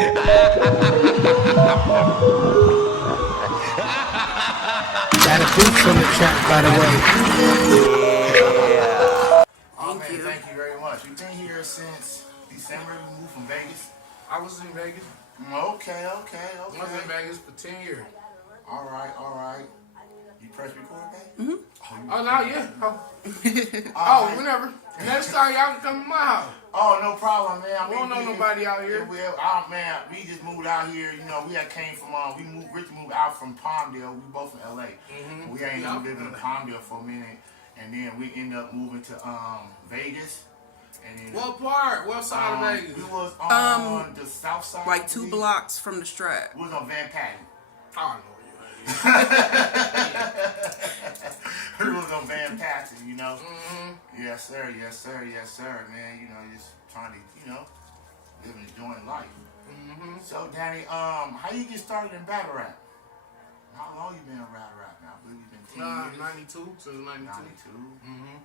Got a beats on the track, by the way. Oh man, thank you very much. You've been here since December. You moved from Vegas. I was in Vegas. Okay. I was in Vegas for 10 years. All right. You press record, babe? Mm-hmm. Oh, no, yeah. Oh, whenever. Next time y'all can come to my house. Oh, no problem, man. We don't know nobody out here. Man, we just moved out here. You know, Rich moved out from Palmdale. We both from LA. Mm-hmm. We ain't living in Palmdale for a minute. And then we ended up moving to Vegas. And then, What part? What side of Vegas? We was on the south side. Like 2 blocks from the Strat. We was on Van Patten. I know you. We was on Van Patten, you know. Mm-hmm. Yes, sir, man. You know, just trying to, live and enjoying life. Mm-hmm. So, Danny, how you get started in battle rap? How long you been in battle rap now? I believe you've been 10 years. 92, since 92. 92. Mm-hmm.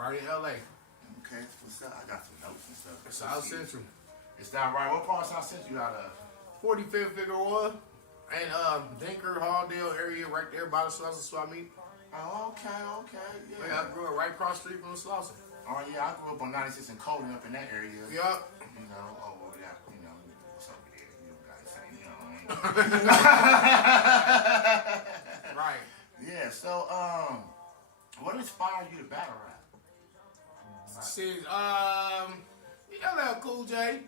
Right in LA. Okay, what's up? I got some notes and stuff. South Central. Is that right? What part of South Central you out of? 45th Figueroa. And Dinker, Halldale area right there by the Slauson Swap Meet. Oh, okay, yeah. Yeah, I grew up right across the street from the Slauson. Oh, yeah, I grew up on 96 and Colden up in that area. Yup. You know, what's over there? You gotta say, you know what I mean? Right. Yeah, so, what inspired you to battle rap? Shit, LL Cool J.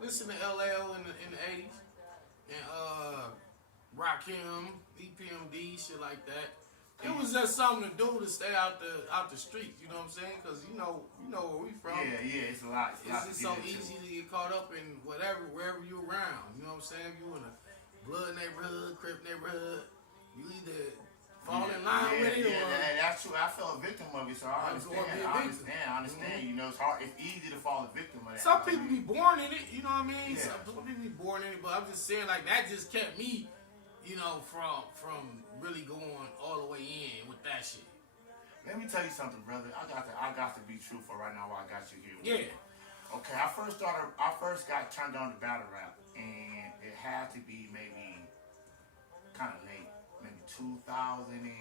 Listen to LL in the 80s. And Rakim, EPMD, shit like that. It was just something to do to stay out the streets, you know what I'm saying? Because you know where we from. Yeah, it's a lot. It's just so easy to get caught up in wherever you around. You know what I'm saying? If you in a blood neighborhood, Crip neighborhood, you either fall in line with it or... Yeah, that's true. I fell a victim of it, so I understand. You know, it's hard. It's easy to fall a victim of that. Some people be born in it, you know what I mean? Yeah. Some people be born in it, but I'm just saying, like, that just kept me, from really going all the way in with that shit. Let me tell you something, brother. I got to be truthful right now while I got you here. Yeah. Okay, I first got turned on to battle rap, and it had to be maybe kind of late, maybe 2000 and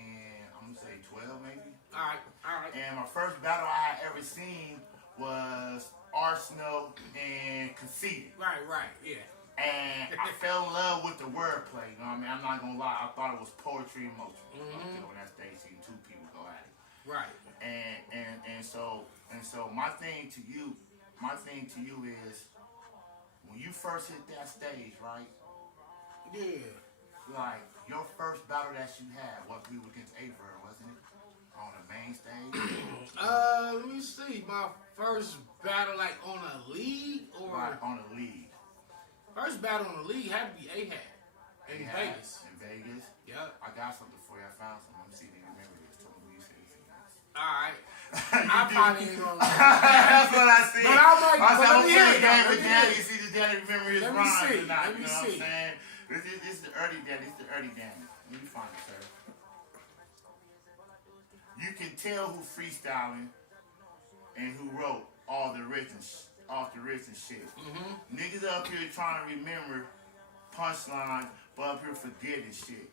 I'm gonna say 12 maybe. All right. And my first battle I had ever seen was Arsenal and Conceited. Right, yeah. And I fell in love with the wordplay. You know what I mean? I'm not gonna lie. I thought it was poetry in motion. When that stage scene, 2 people go at it. Right. And so my thing to you is when you first hit that stage, right? Yeah. Like your first battle that you had was we were against Aver, wasn't it? On the main stage. Let me see. My first battle, like on a league or right, on a league. First battle on the league had to be Ahab in Vegas. In Vegas. Yep. I got something for you. I found something. Let me see if you remember this. Tell me who you said it. All right. I probably ain't gonna lie. That's what I see. But I might. I said, let me hear it. game with Danny. See the Danny remember his Let me rhymes see. or not. Let me You know see. what I'm saying? This is the early Danny. This is the early Danny. Let me find it, sir. You can tell who freestyling and who wrote all the written shit. Niggas up here trying to remember punchline, but up here forgetting shit.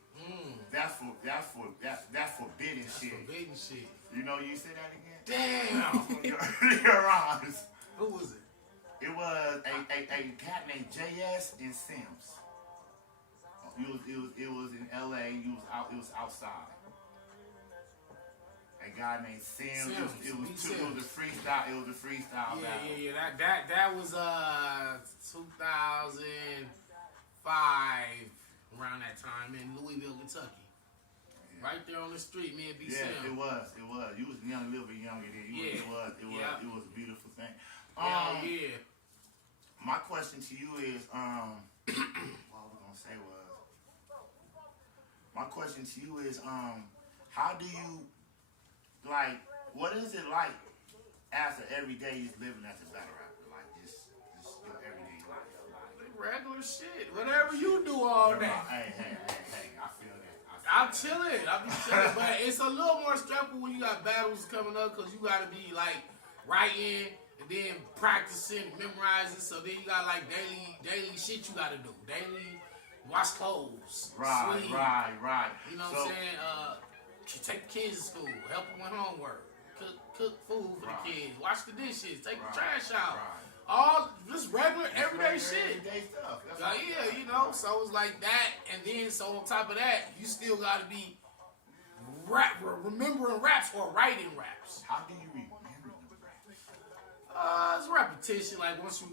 That's forbidden shit. Forbidden shit. You know, you say that again? Damn. Your rhymes. Who was it? It was a cat named JS and Sims. It was in LA. It was outside. A guy named Sims. It was a freestyle. It was a freestyle battle. Yeah. That was 2005 around that time in Louisville, Kentucky. Yeah. Right there on the street, me and B. Yeah, Sam. it was. You was young, a little bit younger than you. Yeah. It was a beautiful thing. Yeah. My question to you is, what I was gonna say was, my question to you is, how do you, like, what is it like as an everyday just living as a battle rapper, like just your everyday life, like regular shit, whatever you do all day. Hey, I feel that. I'm chilling, but it's a little more stressful when you got battles coming up because you got to be like writing and then practicing, memorizing. So then you got like daily shit you gotta do. Daily wash clothes, Right, sleep. right. You know what I'm saying? Take the kids to school, help them with homework, cook food for the kids, wash the dishes, take the trash out. All just regular, everyday shit. Everyday stuff. Yeah, you know, so it's like that, and then so on top of that, you still gotta be remembering raps or writing raps. How do you remember the raps? It's repetition. Like once you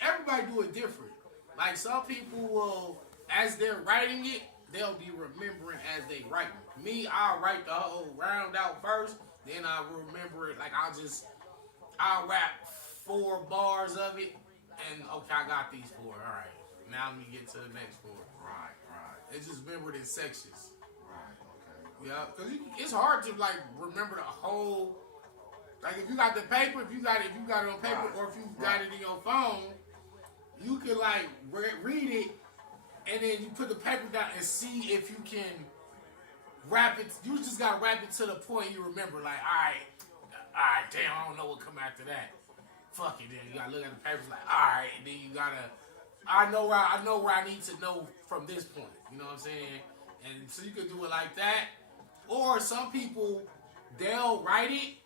everybody do it different. Like some people will, as they're writing it, they'll be remembering as they write it. Me, I'll write the whole round out first, then I'll remember it. Like I'll rap 4 bars of it, and okay, I got these 4. All right, now let me get to the next 4. Right. It's just remembered in sections. Right. Okay. Yeah, because it's hard to like remember the whole. Like if you got the paper, if you got it on paper, or if you got it in your phone, you can like read it, and then you put the paper down and see if you can rap it. You just gotta rap it to the point you remember. Like, all right, damn, I don't know what come after that. Fuck it, then you gotta look at the papers. Like, all right, and then you gotta. I know where I need to know from this point. You know what I'm saying? And so you could do it like that, or some people they'll write it,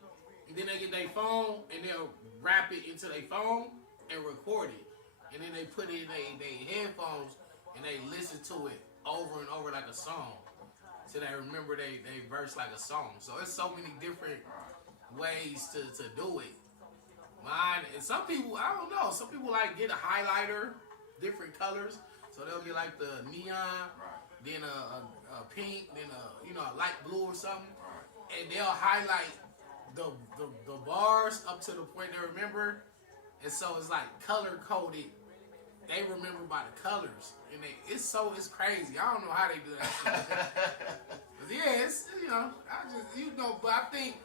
and then they get their phone and they'll rap it into their phone and record it, and then they put it in their headphones and they listen to it over and over like a song, so they remember they verse like a song. So it's so many different ways to do it. Mine and some people, I don't know. Some people like get a highlighter, different colors, so they'll get like the neon, then a pink, then a light blue or something, and they'll highlight the bars up to the point they remember, and so it's like color coded. They remember by the colors, and it's crazy. I don't know how they do that shit. But yeah, it's but I think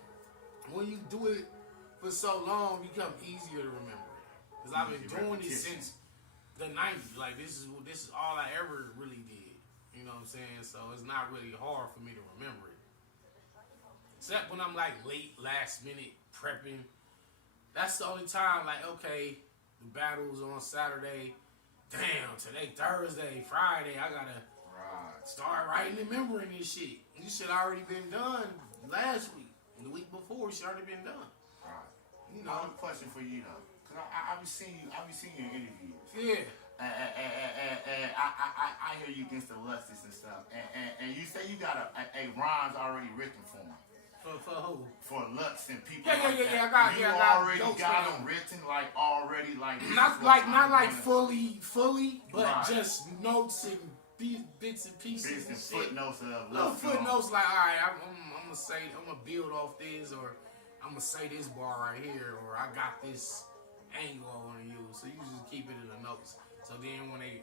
when you do it for so long, it becomes easier to remember it. Because I've been doing it since the 90s. Like this is all I ever really did. You know what I'm saying? So it's not really hard for me to remember it. Except when I'm like last minute prepping. That's the only time, like, okay, the battle's on Saturday. Damn, today Thursday, Friday, I gotta start writing and remembering this shit. This shit already been done last week. The week before, it should already been done. Right. You I know. have a question for you though, cause I be seeing you in interviews. Yeah. And I hear you against the Luxus and stuff, and you say you got a rhymes already written for them. For who? For Lux and people. Yeah. I I got already jokes got for them written, like already, like not fully, but right. just notes and bits and pieces Bits and and shit. footnotes of Little Lux. footnotes, like, all right, I'm gonna build off this, or I'm gonna say this bar right here, or I got this angle I want to use. So you just keep it in the notes. So then when they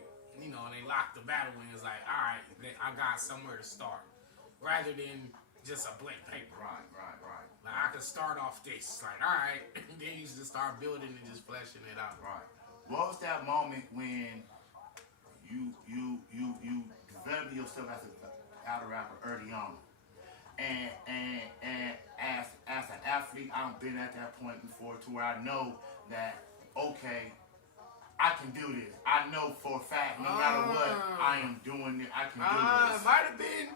lock the battle in, it's like, all right, I got somewhere to start, rather than just a blank paper. Right. Like I could start off this, like, all right, and then you just start building and just fleshing it out. Right. What was that moment when you developed yourself as a battle rapper early on? And as an athlete, I've been at that point before to where I know that, okay, I can do this. I know for a fact, no matter what, I am doing it. I can do this. It might have been.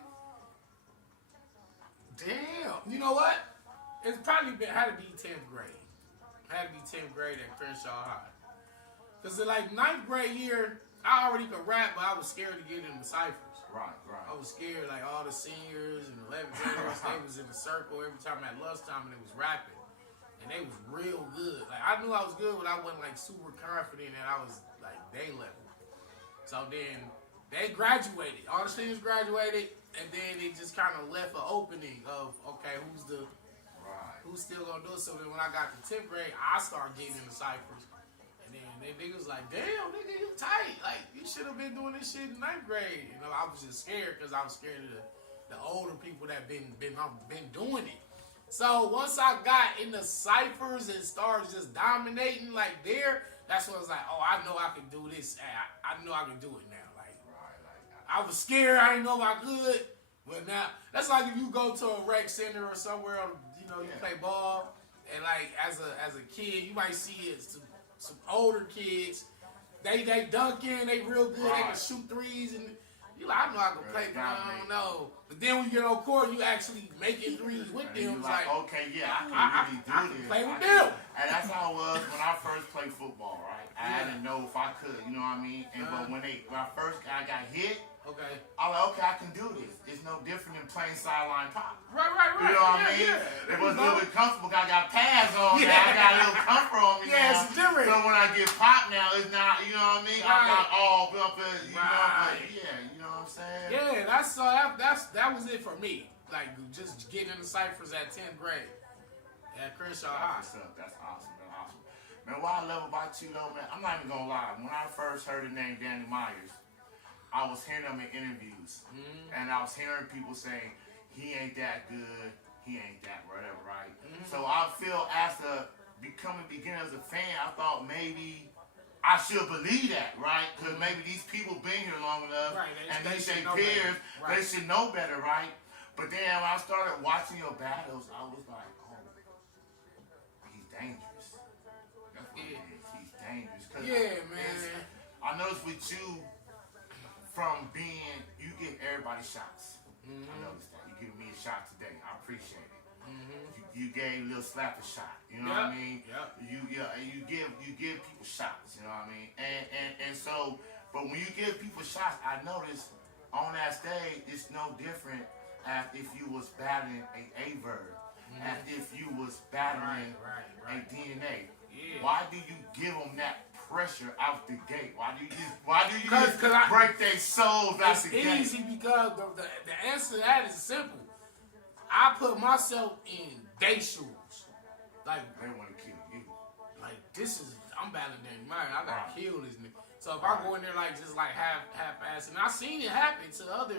Damn. You know what? It's probably had to be 10th grade. Had to be 10th grade at Crenshaw High. Because like 9th grade year, I already could rap, but I was scared to get in the ciphers. Right. I was scared, like all the seniors and 11th graders, they was in the circle every time at lunchtime and they was rapping. And they was real good. Like I knew I was good, but I wasn't like super confident that I was like day level. So then they graduated. All the seniors graduated, and then it just kind of left an opening of, okay, who's still gonna do it? So then when I got to 10th grade, I started getting in the ciphers. And then they niggas like, damn, nigga, you tight. Like, you should have been doing this shit in 9th grade. You know, I was just scared because I was scared of the older people that been doing it. So once I got in the ciphers and started just dominating like there, that's when I was like, oh, I know I can do this. I know I can do it now. Like, I was scared. I didn't know if I could. But now, that's like if you go to a rec center or somewhere, you play ball, And like as a kid, you might see it some older kids. They dunking, they real good. They can shoot threes, and you like, I know I can play, but I don't know. But then when you get on court, you actually making threes with them. It's like, okay, yeah, I can really do this. Play with them. And that's how it was when I first played football, right? I didn't know if I could, you know what I mean? And but when I first got hit, I was like, okay, I can do this. It's no different than playing sideline pop. Right. You know what I mean? Yeah. It was a little bit comfortable. I got pads on now. I got a little comfort on me now. It's different. So when I get popped now, it's not, you know what I mean? I'm not all up in, you know, but yeah, you know what I'm saying? Yeah, that was it for me. Like, just getting in the ciphers at 10th grade at Crenshaw High. That's awesome. That's awesome. Man, what I love about you, though, man, I'm not even going to lie. When I first heard the name Danny Meyers, I was hearing them in interviews, and I was hearing people saying, he ain't that good, he ain't that whatever, right? So I feel as a beginner as a fan, I thought maybe I should believe that, right? Because maybe these people been here long enough, and they say peers, they should know better, right? But then when I started watching your battles, I was like, oh, he's dangerous. That's what it is. He's dangerous. Yeah, man. I noticed with you, from being, you give everybody shots. I noticed that. You give me a shot today. I appreciate it. You gave a little slapper shot. You know what I mean? You give people shots. You know what I mean? And so, but when you give people shots, I noticed on that stage, it's no different as if you was battling a Bird, as if you was battling a DNA. Yeah. Why do you give them that pressure out the gate? Why do you just break their souls out the gate? It's easy because the answer to that is simple. I put myself in their shoes. Like, they want to kill you. Like, I'm battling Danny Meyers. I gotta kill this nigga. So if I go in there just half-ass, and I seen it happen to other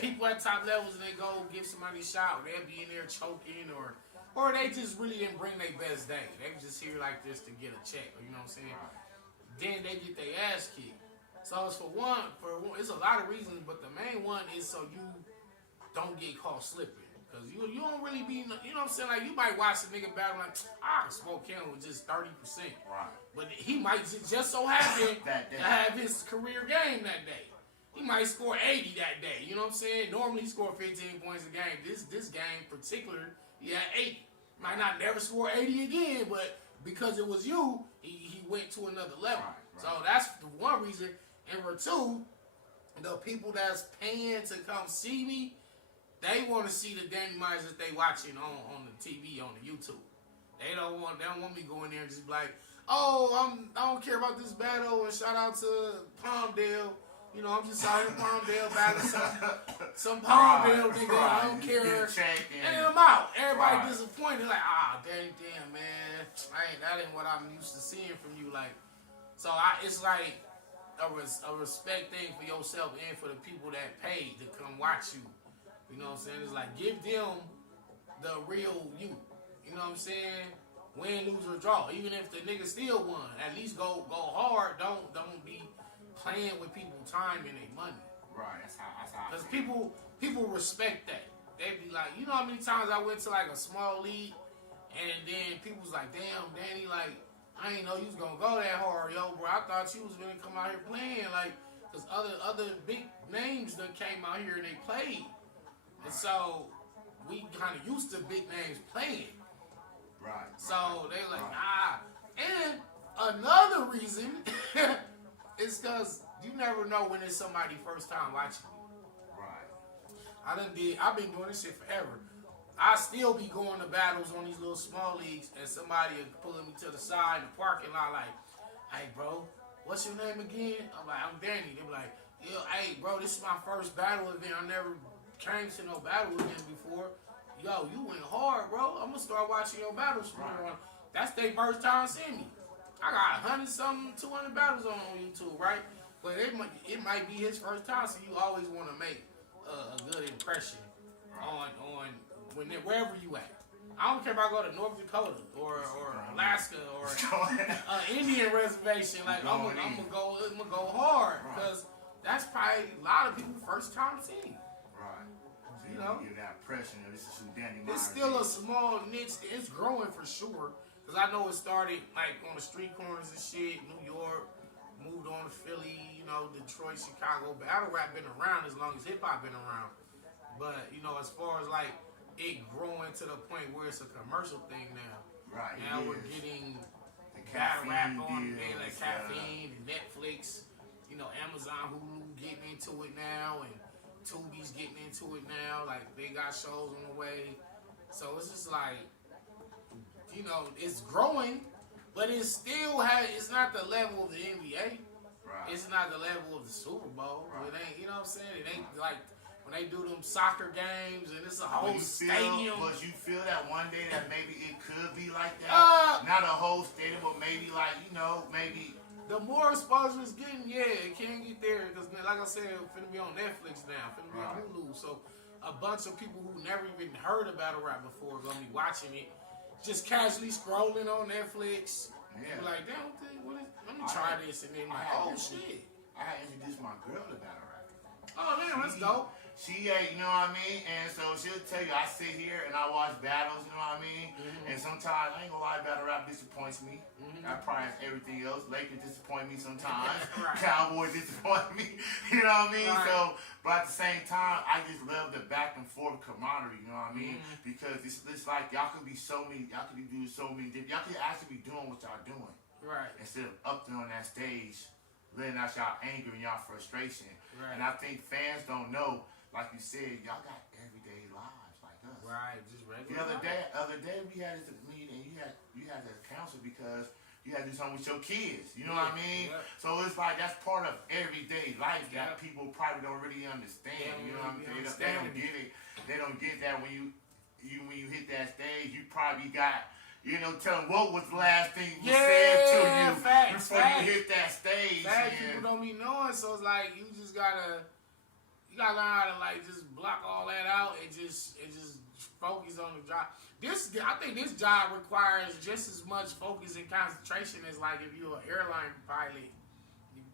people at top levels, and they go give somebody a shot, or they'll be in there choking, or they just really didn't bring their best day. They just here like this to get a check, you know what I'm saying? Then they get their ass kicked. So it's for one, it's a lot of reasons, but the main one is so you don't get caught slipping. Because you don't really be, you know what I'm saying? Like, you might watch a nigga battle like, I can smoke him with just 30%. Right. But he might just so happen to have his career game that day. He might score 80 that day. You know what I'm saying? Normally he scored 15 points a game. This game in particular, he had 80. Might not never score 80 again, but because it was you, he went to another level. Right. So that's the one reason. And for two, the people that's paying to come see me, they want to see the Danny Meyers that they watching on the TV, on the YouTube. They don't want me going there and just be like, oh, I don't care about this battle, and shout out to Palmdale. You know, I'm just out here in Palmdale battling some Palmdale nigga. I don't care. And then I'm out. Everybody disappointed. Like, damn, man. That ain't what I'm used to seeing from you. Like, so it's like a respect thing for yourself and for the people that paid to come watch you. You know what I'm saying? It's like, give them the real you. You know what I'm saying? Win, lose, or draw. Even if the nigga still won, at least go hard. Don't be playing with people's time and their money. Right. That's how. Because people respect that. They be like, you know how many times I went to like a small league, and then people was like, damn, Danny, like, I ain't know you was gonna go that hard, yo, bro. I thought you was gonna come out here playing, like, because other big names done came out here and they played. And so we kind of used to big names playing. Right. So they like, And another reason is because you never know when it's somebody first time watching you. Right. I've been doing this shit forever. I still be going to battles on these little small leagues, and somebody pulling me to the side in the parking lot like, hey, bro, what's your name again? I'm like, I'm Danny. They be like, yeah, hey, bro, this is my first battle event. I never came to no battle event before. Yo, you went hard, bro. I'm gonna start watching your battles from here on. That's their first time seeing me. I got 100-something, 200 battles on YouTube, right? But it might be his first time, so you always want to make a good impression on wherever you at. I don't care if I go to North Dakota or Alaska or Indian reservation. Like, I'm gonna go hard because that's probably a lot of people's first time seeing. Right. You know, give that impression of this is who Danny Meyers It's still a is. small niche. It's growing for sure. Cause I know it started like on the street corners and shit, New York, moved on to Philly, you know, Detroit, Chicago. Battle rap been around as long as hip hop been around. But you know, as far as like it growing to the point where it's a commercial thing now. Right. Now we're getting the battle rap caffeine on deals, like caffeine, and Netflix, you know, Amazon, Hulu getting into it now, and Tubi's getting into it now. Like they got shows on the way, so it's just like, you know, it's growing, but it still it's not the level of the NBA. Right. It's not the level of the Super Bowl. Right. It ain't, you know what I'm saying? It ain't like when they do them soccer games and it's a whole stadium. But you feel that one day that maybe it could be like that? Not a whole stadium, but maybe like, you know, maybe. The more exposure it's getting, yeah, it can get there. Because, like I said, it's finna be on Netflix now. Finna be on Hulu. So a bunch of people who never even heard of battle rap before are going to be watching it. Just casually scrolling on Netflix. Yeah. Like, damn, let me try this. And then like, oh, shit. I had introduced my girl to battle rap. Oh, damn, that's dope. She, you know what I mean? And so she'll tell you, I sit here and I watch battles, you know what I mean? Mm-hmm. And sometimes, I ain't gonna lie, battle rap disappoints me. Mm-hmm. That probably has everything else. Lakers disappoint me sometimes. Right. Cowboys disappoint me. You know what I mean? Right. So, but at the same time, I just love the back and forth camaraderie, you know what I mean? Mm-hmm. Because it's like y'all could be so many, y'all could be doing so many, y'all could actually be doing what y'all doing. Right. Instead of up there on that stage, letting out y'all anger and y'all frustration. Right. And I think fans don't know, like you said, y'all got everyday lives like us. Right, just regular. The other day we had this meeting, and you had to counsel because you had to do something with your kids. You know what I mean? Yep. So it's like that's part of everyday life that people probably don't really understand. You know what I mean? They don't get it. They don't get that when you hit that stage, you probably got. You know, tell them what was the last thing was said to you before you hit that stage. People don't be knowing, so it's like you just gotta learn how to like just block all that out and just focus on the job. I think this job requires just as much focus and concentration as like if you're an airline pilot.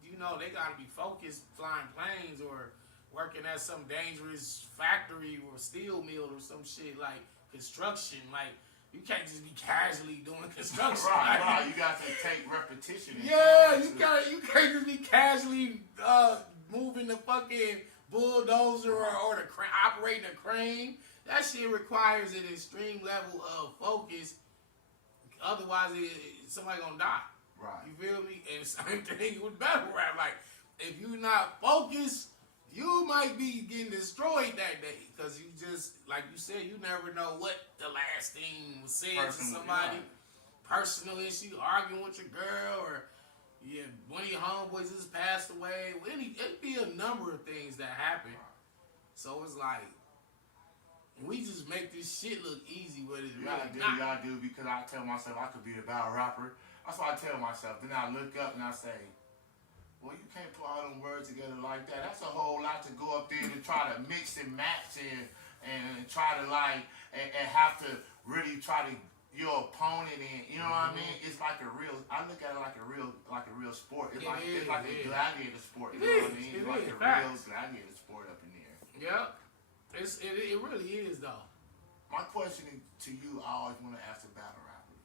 You know, they gotta be focused flying planes or working at some dangerous factory or steel mill or some shit like construction, like. You can't just be casually doing construction. Right. You got to take repetition. Yeah, you can't just be casually moving the fucking bulldozer or the operating a crane. That shit requires an extreme level of focus. Otherwise, somebody gonna die. Right. You feel me? And the same thing with battle rap. Like, if you're not focused, you might be getting destroyed that day because you just, like you said, you never know what the last thing was said to somebody. Personal issue, arguing with your girl, or one of your homeboys just passed away. It'd be a number of things that happen. So it's like, we just make this shit look easy, but it's really not. I do because I tell myself I could be a battle rapper. That's what I tell myself. Then I look up and I say, well, you can't put all them words together like that. That's a whole lot to go up there to try to mix and match and try to like and have to really try to your opponent in. You know what I mean? It's like I look at it like a real sport. It's like a gladiator sport. You know what I mean? It's like a real gladiator sport up in there. Yep. It really is though. My question to you, I always want to ask a battle rapper.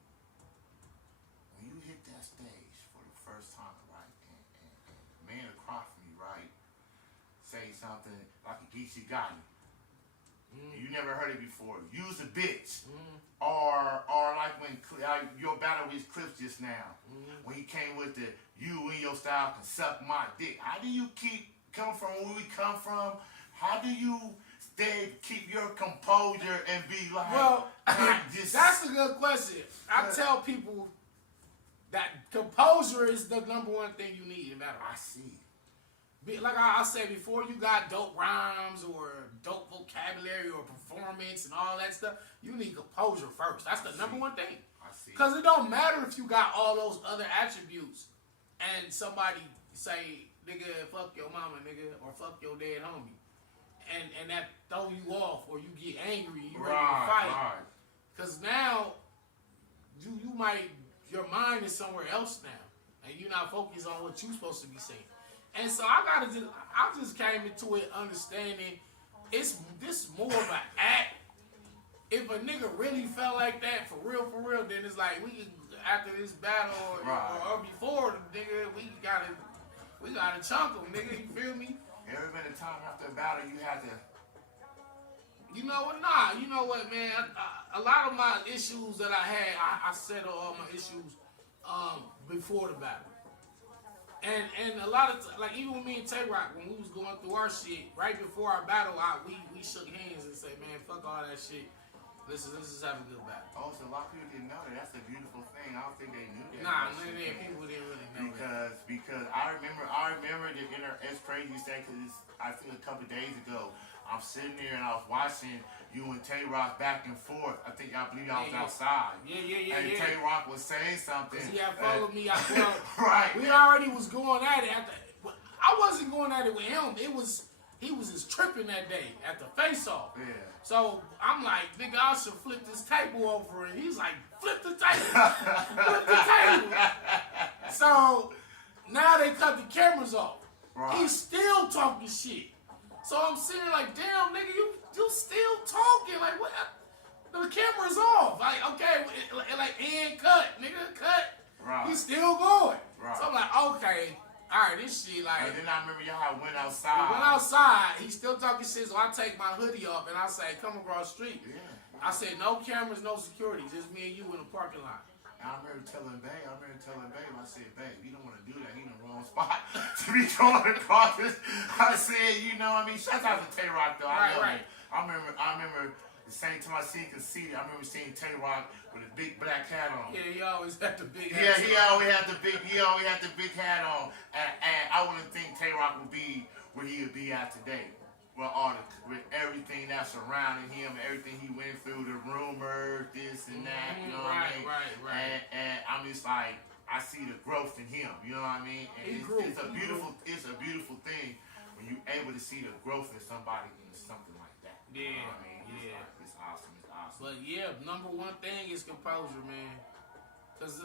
When you hit that stage for the first time, right? Man across from you, right? Say something like a Geechee Gotti. You never heard it before. Use a bitch. Or like when your battle with Clips just now. When he came with the you in your style can suck my dick. How do you come from where we come from? How do you keep your composure and be like, well, that's a good question. I tell people that composure is the number one thing you need in battle. I see. Like I said before, you got dope rhymes or dope vocabulary or performance and all that stuff. You need composure first. That's the number one thing. I see. Because it don't matter if you got all those other attributes and somebody say, nigga, fuck your mama, nigga, or fuck your dead homie. And that throw you off or you get angry and you ready to fight. Because now you might, your mind is somewhere else now. And you're not focused on what you're supposed to be saying. And so I just came into it understanding this more of an act. If a nigga really felt like that for real, then it's like we after this battle or before the nigga, we gotta chunk him, nigga. You feel me? Every been a time after a battle you had to. You know what? Nah, you know what, man? A lot of my issues that I had, I settled all my issues before the battle. And a lot of like even with me and Tay-Rock, when we was going through our shit right before our battle, we shook hands and said, man, fuck all that shit. Let's just have a good battle. Oh, so a lot of people didn't know that. That's a beautiful thing. I don't think they knew that. Nah, people didn't really know because I remember the it's crazy you say because I think a couple of days ago I'm sitting there and I was watching you and Tay-Rock back and forth. I believe I was outside. Yeah. And Tay-Rock was saying something. He had followed me. Right. We already was going at it. I wasn't going at it with him. He was just tripping that day at the face-off. Yeah. So I'm like, nigga, I should flip this table over. And he's like, flip the table. Flip the table. So now they cut the cameras off. Right. He's still talking shit. So I'm sitting like, damn, nigga, you still talking. Like, what? The camera's off. Like, okay, like, and cut, nigga, cut. Right. He's still going. Right. So I'm like, okay, all right, this shit, like. And then I remember y'all went outside. We went outside. He's still talking shit, so I take my hoodie off and I say, come across the street. Yeah. I said, no cameras, no security, just me and you in the parking lot. I remember telling Babe, I said, Babe, you don't want to do that. He in the wrong spot to be going across this. I said, you know, shout out to Tay-Rock though. Right. I remember the same time I see Conceited, I remember seeing Tay-Rock with a big black hat on. Yeah, he always had the big hat. Yeah, he always had the big hat on. And I wouldn't think Tay-Rock would be where he would be at today. With everything that's surrounding him, everything he went through, the rumors, this and that, you know what I mean? Right. And I'm just like, I see the growth in him, you know what I mean? And it's a beautiful thing when you're able to see the growth in somebody in something like that. Yeah, you know what I mean? It's awesome. But yeah, number one thing is composure, man. Cause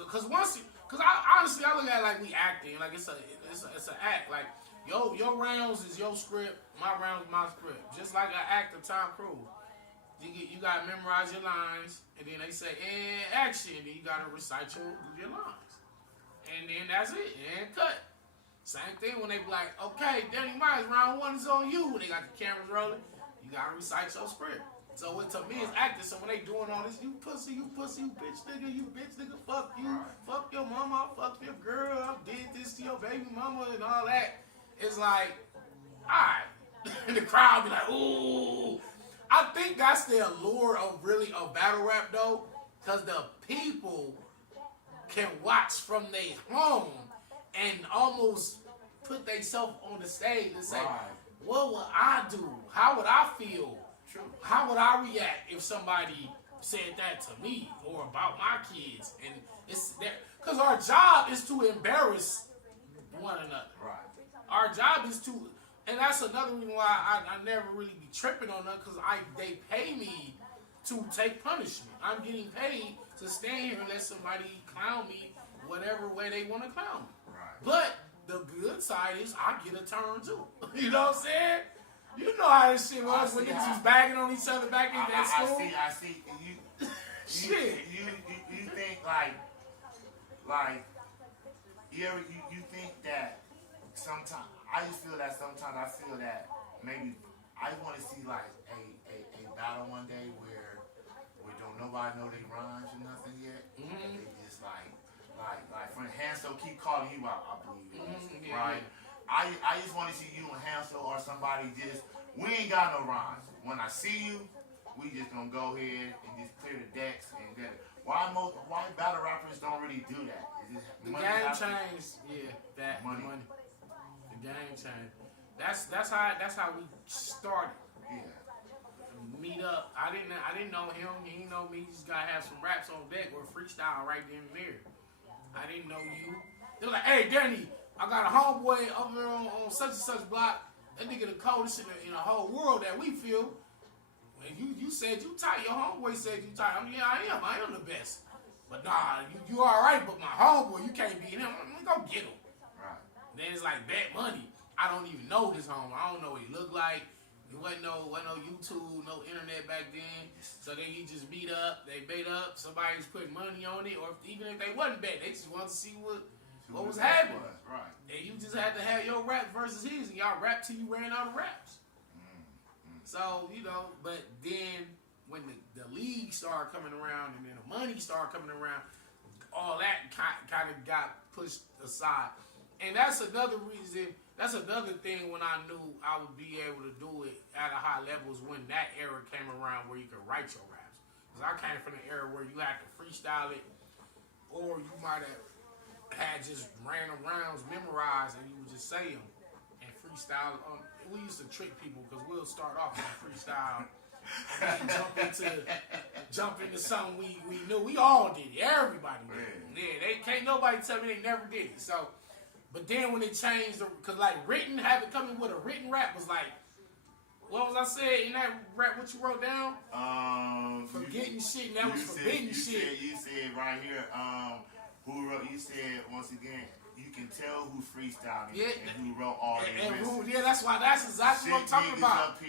I honestly I look at it like we acting, like it's an act. Like your rounds is your script, my rounds my script. Just like an actor, Tom Cruise. You gotta memorize your lines, and then they say and action, then you gotta recite your lines, and then that's it, and cut. Same thing when they be like, okay, Danny Meyers, round one is on you. When they got the cameras rolling, you gotta recite your script. So to me, it's acting. So when they doing all this, you pussy, you bitch nigga, fuck you, fuck your mama, fuck your girl, I did this to your baby mama and all that. It's like, alright. And the crowd be like, ooh. I think that's the allure of battle rap though, because the people can watch from their home and almost put themselves on the stage and say, what would I do? How would I feel? How would I react if somebody said that to me or about my kids? And it's that because our job is to embarrass one another. Right. Our job is to, and that's another reason why I never really be tripping on them because they pay me to take punishment. I'm getting paid to stand here and let somebody clown me whatever way they want to clown me. Right. But the good side is I get a turn too. You know what I'm saying? You know how this shit was when niggas was bagging on each other back in that school. I see. Shit. You think you think that sometimes I feel that maybe I want to see like a battle one day where don't nobody know they rhymes or nothing yet. And they just like for Hansel keep calling you out, I believe, right? I just want to see you and Hansel or somebody we ain't got no rhymes. When I see you, we just gonna go ahead and just clear the decks and get it. Why battle rappers don't really do that? The game changed, money. The game changed. That's how we started. Yeah. Meet up. I didn't know him. He didn't know me. You just gotta have some raps on deck or freestyle right then and there. I didn't know you. They're like, hey, Danny, I got a homeboy over there on such and such block. That nigga the coldest in the whole world that we feel. And you said you tight. Your homeboy said you tight. I mean, yeah, I am the best. But nah, you all right. But my homeboy, you can't beat him. I'm gonna go get him. Right. Then it's like bet money. I don't even know this homie. I don't know what he look like. It wasn't no YouTube, no internet back then. So then you just beat up, they bait up, somebody was putting money on it, or even if they wasn't betting, they just wanted to see what was happening. Right. And you just had to have your rap versus his, and y'all rap till you ran out of raps. So, you know, but then when the league started coming around and then the money started coming around, all that kind of got pushed aside. And that's another reason, that's another thing when I knew I would be able to do it at a high level is when that era came around where you could write your raps. Because I came from the era where you had to freestyle it, or you might have had just random rounds memorized and you would just say them and freestyle. We used to trick people because we'll start off with a freestyle and then jump into something we knew. We all did it. Everybody did it. Yeah, they can't nobody tell me they never did it. So, but then when it changed, because like written, having coming with a written rap was like, what was I saying in that rap? What you wrote down? Forgetting shit. And that was forbidden shit. You said right here. Who wrote? You said once again. You can tell who freestyling and who wrote all that. Yeah, that's exactly what I'm talking about.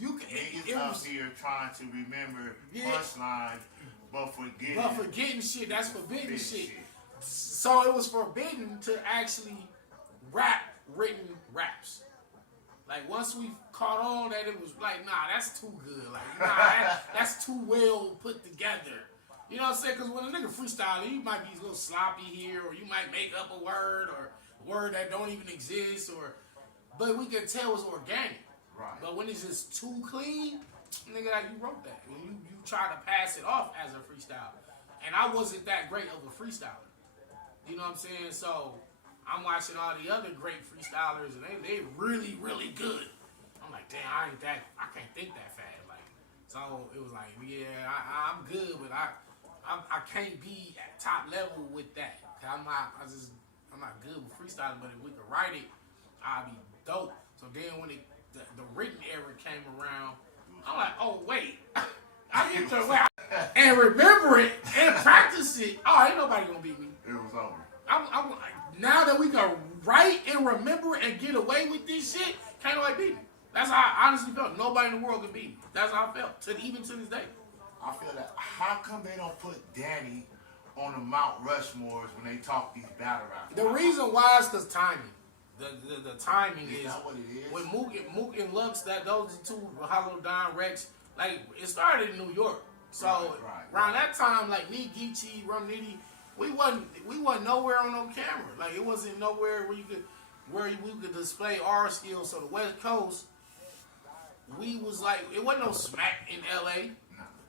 Niggas up here trying to remember punchline, but forgetting shit. That's forbidden shit. So it was forbidden to actually rap written raps. Like once we caught on that, it was like, nah, that's too good. Like, nah, that's too well put together. You know what I'm saying? Because when a nigga freestyling, you might be a little sloppy here, or you might make up a word, or a word that don't even exist, but we can tell it's organic. Right. But when it's just too clean, nigga, like you wrote that. And you try to pass it off as a freestyle. And I wasn't that great of a freestyler. You know what I'm saying? So I'm watching all the other great freestylers, and they really, really good. I'm like, damn, I can't think that fast. Like, so it was like, yeah, I'm good, but I can't be at top level with that. I'm not good with freestyling, but if we could write it, I'd be dope. So then when the written era came around, I'm like, oh wait, I get to wait and remember it and practice it. Oh, ain't nobody gonna beat me. It was over. I'm now that we can write and remember and get away with this shit, can't nobody beat me. That's how I honestly felt. Nobody in the world can beat me. That's how I felt, even to this day. I feel that. How come they don't put Danny on the Mount Rushmores when they talk these battle raps? The reason why is because timing. The timing is that what it is? When Mook and Lux, that those are two Hollow Don Rex, like it started in New York. So around that time, like Neat Geechee, Rum Nitty, we wasn't nowhere on no camera. Like it wasn't nowhere where we could display our skills. So the West Coast, we was like, it wasn't no smack in LA.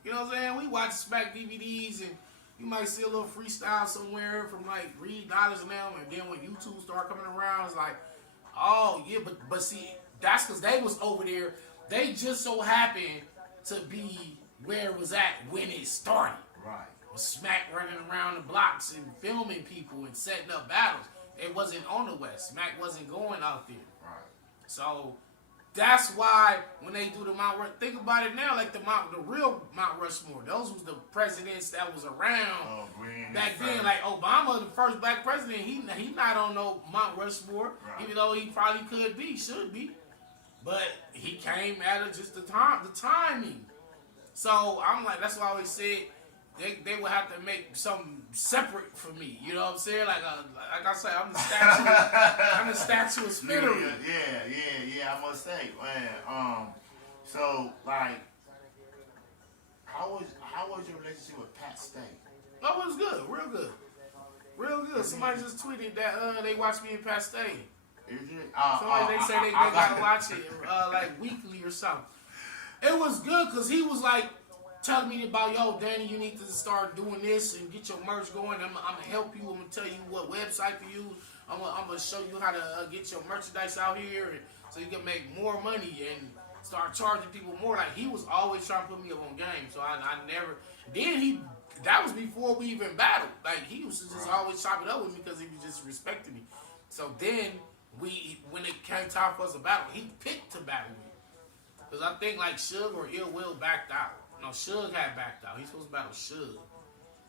You know what I'm saying? We watch Smack DVDs and you might see a little freestyle somewhere from like Reed Dollars and them, and then when YouTube started coming around, it's like, oh yeah, but see, that's because they was over there. They just so happened to be where it was at when it started. Right. With Smack running around the blocks and filming people and setting up battles. It wasn't on the West. Smack wasn't going out there. Right. So that's why when they do the Mount Rushmore, think about it now, like the real Mount Rushmore. Those was the presidents that was around back then. Like Obama, the first black president, he not on no Mount Rushmore, even though he probably should be. But he came at it just the timing. So I'm like, that's why I always said they would have to make something separate for me. You know what I'm saying? Like I said, I'm the statue. I'm the statue of Spittery. Yeah. I must say, man. So like, how was your relationship with Pat Stay? Oh, it was good, real good. Somebody just tweeted that they watched me in Pat Stay. Is it? Somebody they say they gotta watch it like weekly or something. It was good because he was like telling me about, yo, Danny, you need to start doing this and get your merch going. I'm gonna help you. I'm gonna tell you what website to use. I'm gonna show you how to get your merchandise out here, and so you can make more money and start charging people more. Like he was always trying to put me up on game. So I never. Then that was before we even battled. Like he used to just always chop it up with me because he was just respecting me. So then when it came time for us to battle, he picked to battle me. Because I think like Suge or Ill Will backed out. No, Suge had backed out. He's supposed to battle Suge.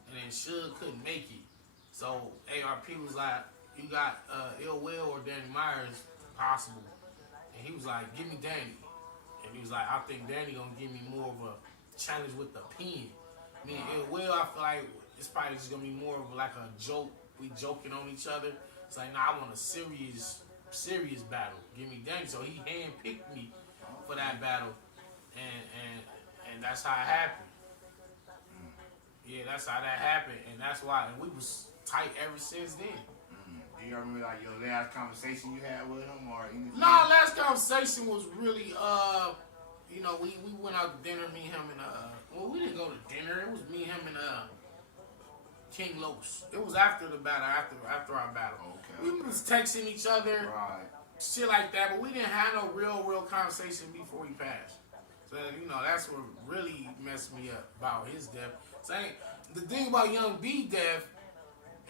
And then Suge couldn't make it. So ARP was like, you got Ill Will or Danny Meyers possible. And he was like, give me Danny. And he was like, I think Danny gonna give me more of a challenge with the pen. I mean, I feel like it's probably just gonna be more of like a joke. We joking on each other. It's like, nah, I want a serious battle. Give me Danny. So he handpicked me for that battle, and that's how it happened. Yeah, that's how that happened, and that's why. And we was tight ever since then. Do you remember like your last conversation you had with him or anything? No, last conversation was really you know, we went out to dinner, me, him, and well, we didn't go to dinner. It was me, him, and King Los. It was after the battle, after our battle. Okay. We was texting each other, right, shit like that, but we didn't have no real conversation before he passed. So you know, that's what really messed me up about his death. Saying the thing about Young B death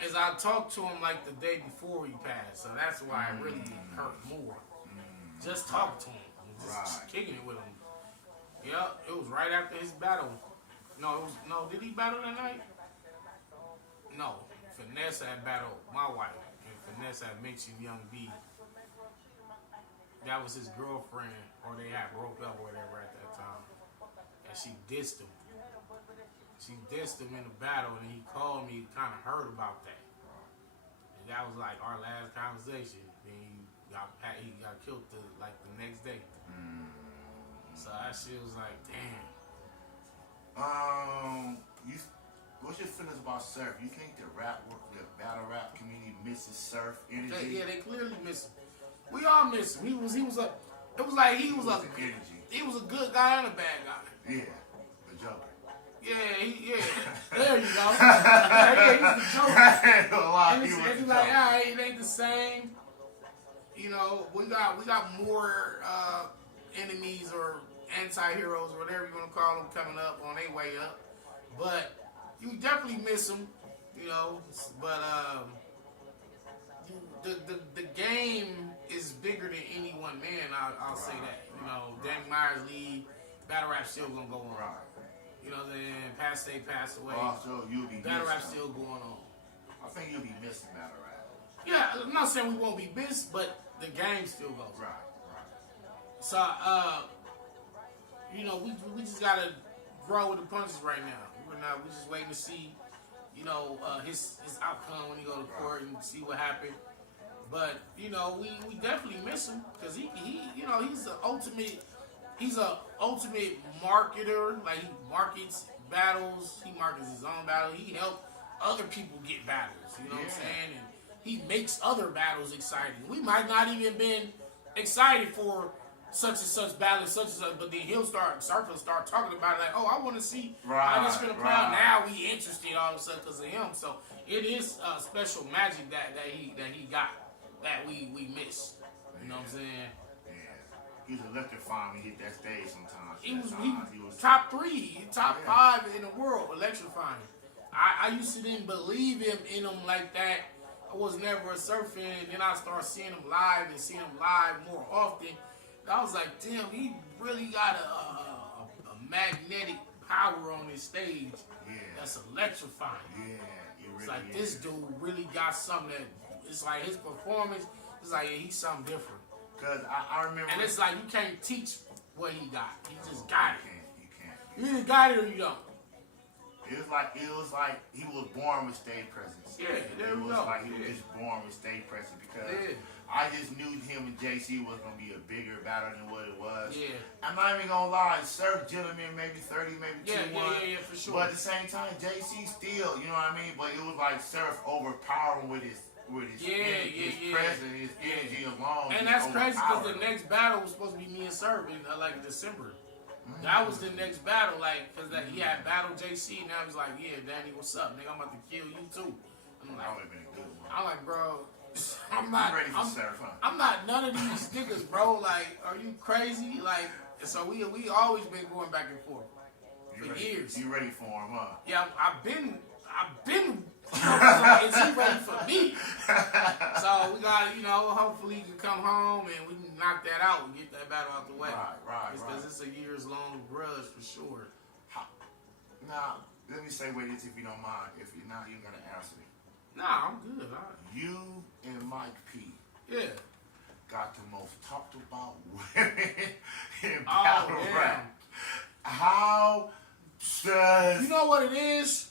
is I talked to him like the day before he passed, so that's why it really hurt more. Just talk to him, just kicking it with him. Yep, it was right after his battle. No, did he battle that night? No, Finesse had battled my wife, and Finesse had mentioned Young B. That was his girlfriend, or they had broke up or whatever at that time, and she dissed him. She dissed him in the battle, and he called me, kind of heard about that. And that was like our last conversation. Then he got killed the next day. So that shit was like, damn. What's your feelings about Surf? You think the battle rap community misses Surf energy? Yeah, they clearly miss him. We all miss him. He was a good guy and a bad guy. Yeah, the Joker. Yeah. There you go. Yeah, he's the Joker. And it's like, it ain't the same. You know, we got more enemies or anti-heroes or whatever you want to call them coming up on their way up. But you definitely miss them, you know. But the game is bigger than any one man. I'll say that. You know, Danny Meyers lead, battle rap still gonna go on. Right. You know, then past day passed away. Also, you'll be battle rap still going on. I think you'll be missing battle rap. Yeah, I'm not saying we won't be missed, but the game still goes. Right. So, you know, we just gotta grow with the punches right now. We're just waiting to see, you know, his outcome when he go to court and see what happened. But you know, we definitely miss him because he you know, he's a ultimate marketer. Like, he markets battles, he markets his own battle. He helped other people get battles. You know what I'm saying? And he makes other battles exciting. We might not even been excited for such and such battle, but then Surf will start talking about it like, oh, I want to see how this gonna play out. Now we interested all of a sudden because of him. So it is a special magic that he got that we miss. You know what I'm saying? Yeah. He's electrifying when he hit that stage sometimes. He was top 3, top 5 in the world, electrifying. I used to didn't believe him in him like that. I was never a Surf fan. Then I started seeing him live and seeing him live more often. I was like, damn, he really got a magnetic power on his stage that's electrifying. Yeah, it's like this dude really got something that, it's like his performance, it's like, yeah, he's something different. Because I remember. And it's like, you can't teach what he got. He just got it. You can't. You either got it or you don't. It was like he was born with stage presence. Yeah, there we go. It was like he was just born with stage presence because I just knew him and JC was gonna be a bigger battle than what it was. Yeah. I'm not even gonna lie, Surf Gentleman maybe 30, maybe 2-1. Yeah, for sure. But at the same time, JC still, you know what I mean? But it was like Surf overpowering with his presence, his energy alone. And that's crazy because the next battle was supposed to be me and Surf in like December. That was the next battle, like, because he had battled JC, and now he's like, yeah, Danny, what's up, nigga? I'm about to kill you too. I'm like, that would have been a good one. I'm like, bro, I'm not ready for Surf, huh? I'm not none of these niggas, bro. Like, are you crazy? Like, so we always been going back and forth for years. You ready for him, huh? Yeah, I've been. Is he ready for me? So we got, you know, hopefully he can come home and we can knock that out and get that battle out the way. Right. Because it's a years-long grudge for sure. Now, let me say this if you don't mind. If you're not, you gotta answer me. Nah, I'm good. You and Mike P. Yeah. Got the most talked about women in battle damn. rap. How does... You know what it is?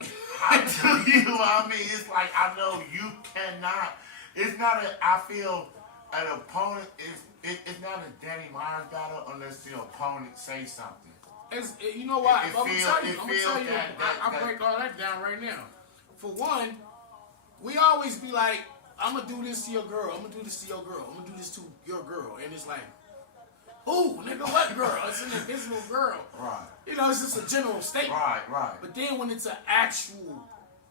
I do you know what I mean? It's like, I know you cannot. It's not I feel an opponent, it's not a Danny Meyers battle unless the opponent say something. You know what? I'm It going to tell you. I'll that- break all that down right now. For one, we always be like, I'm going to do this to your girl. I'm going to do this to your girl. I'm going to do this to your girl. And it's like, ooh, nigga, what girl? It's an invisible girl. Right. You know, it's just a general statement. Right. But then when it's an actual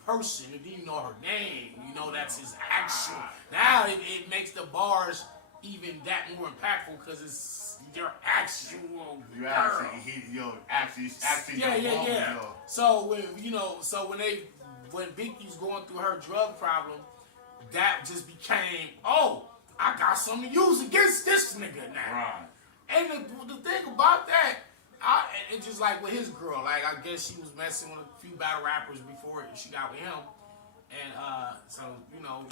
person, and then you know her name, you know that's his actual. Now it makes the bars even that more impactful because it's your actual You girl. actually Yeah. your woman, yo. So when Vicky's going through her drug problem, that just became, oh, I got something to use against this nigga now. Right. And the thing about that, it's just like with his girl. Like, I guess she was messing with a few battle rappers before she got with him. And so, you know,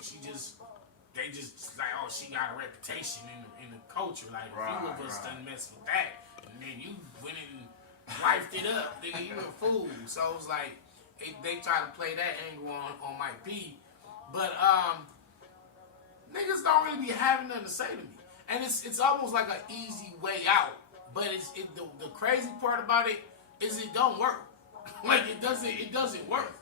they just like, oh, she got a reputation in the culture. Like, if you of us done mess with that, and then you went and wifed it up, nigga, you a fool. So it was like, they try to play that angle on Mike P. But niggas don't really be having nothing to say to me. And it's almost like an easy way out. But the crazy part about it is it don't work. Like it doesn't work.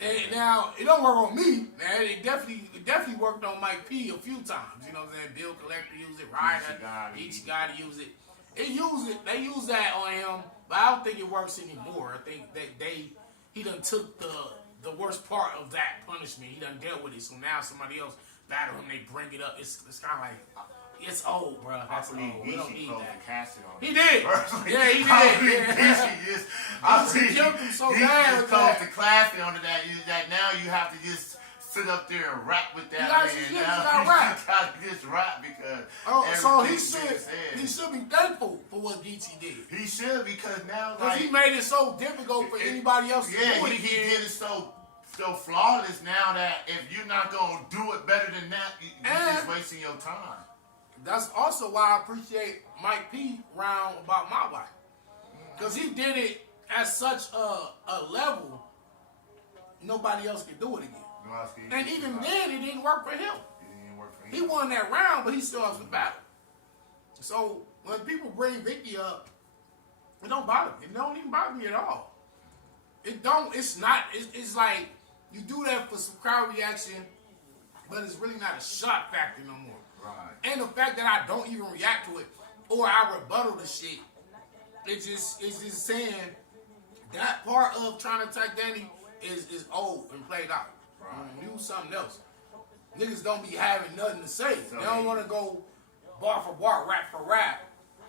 And now it don't work on me. Man, it definitely worked on Mike P a few times. You know what I'm saying? Bill Collector used it, Ryder, each guy to use it. They use that on him, but I don't think it works anymore. I think that he done took the worst part of that punishment. He done dealt with it. So now somebody else battle him, they bring it up. It's kind of like, it's old, bro. That's old. We don't need that. He did. Yeah, he did. He killed him so he bad just with closed that. the classy onto that. Now you have to just sit up there and rap with that man. You Now gotta you gotta just rap because so he he should be thankful for what Geechee did. He should because now Because he made it so difficult for anybody else to do it he again. did it so flawless now that if you're not gonna do it better than that, you're just wasting your time. That's also why I appreciate Mike P round about my wife. Because he did it at such a level, nobody else could do it again. And even then, it didn't work for him. He won that round, but he still has the battle. So when people bring Vicky up, it don't bother me. It don't even bother me at all. It's like you do that for some crowd reaction, but it's really not a shock factor no more. Right. And the fact that I don't even react to it or I rebuttal the shit, it's just saying that part of trying to attack Danny is old and played out. Right. Use something else. Niggas don't be having nothing to say. They don't want to go bar for bar, rap for rap.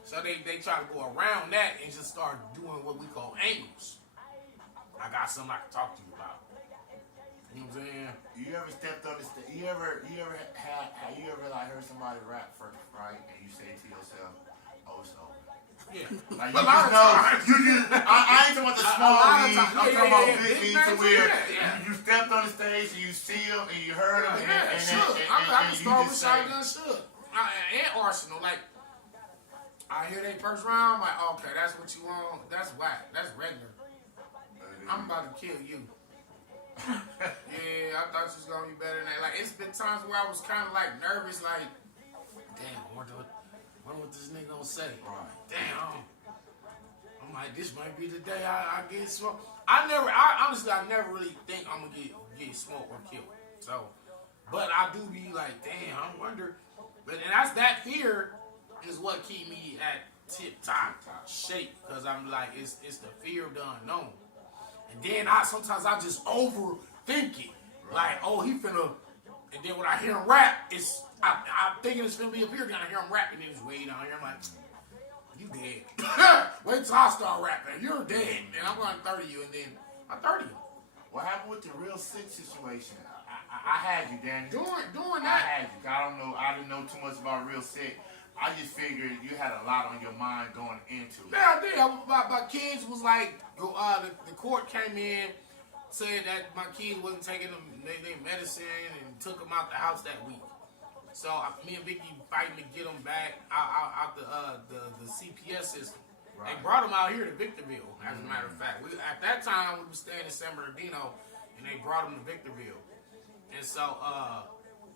So they try to go around that and just start doing what we call angles. I got something I can talk to you about. You know what I'm saying? You ever stepped on the stage? You ever like heard somebody rap first, right? And you say to yourself, "Oh, it's over." Yeah. Like you just know, I ain't talking about the small leagues. I'm talking about big leagues to where you stepped on the stage and you see them and you heard them. I can start with Shotgun Shook and Arsenal. Like, I hear they first round, I'm like, okay, that's what you want. That's whack. That's regular. I'm about to kill you. Yeah, I thought you was gonna be better than that. Like, it's been times where I was kind of like nervous, like, damn, I wonder what this nigga gonna say. Right. Damn. I'm like, this might be the day I get smoked. Honestly, I never really think I'm gonna get smoked or killed. So, but I do be like, damn, I wonder. But and that fear is what keep me at tip top shape, because I'm like, it's the fear of the unknown. And then sometimes I just overthink it. Like, oh, he finna. And then when I hear him rap, I'm thinking it's finna be up here. Then I hear him rap, and then it's way down here. I'm like, you dead. Wait till I start rapping. You're dead. And I'm gonna 30 you, and then I 30 you. What happened with the real sick situation? I had you, Danny. Doing I that. had you. I don't know. I didn't know too much about real sick. I just figured you had a lot on your mind going into it. Yeah, I did. My kids was like, the court came in, said that my kids wasn't taking them their medicine, and took them out the house that week. So me and Vicky fighting to get him back out the CPS system. Right. They brought him out here to Victorville. As a matter of fact, at that time we were staying in San Bernardino, and they brought him to Victorville. And so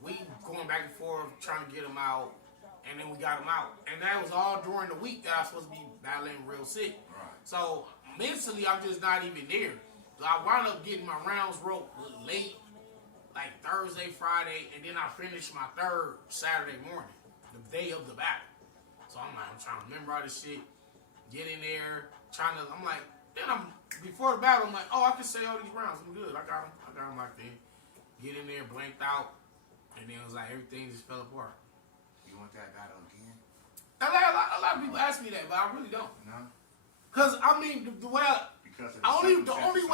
we going back and forth trying to get him out, and then we got him out. And that was all during the week that I was supposed to be battling real sick. Right. So mentally, I'm just not even there. So I wound up getting my rounds roped late, like Thursday, Friday, and then I finished my third Saturday morning, the day of the battle. So I'm trying to remember all this shit, get in there, before the battle, I'm like, oh, I can say all these rounds, I'm good, I got them locked in. Get in there, blanked out, and then it was like everything just fell apart. You want that battle again? A lot of people ask me that, but I really don't. No? Cause I mean, the way Because of the only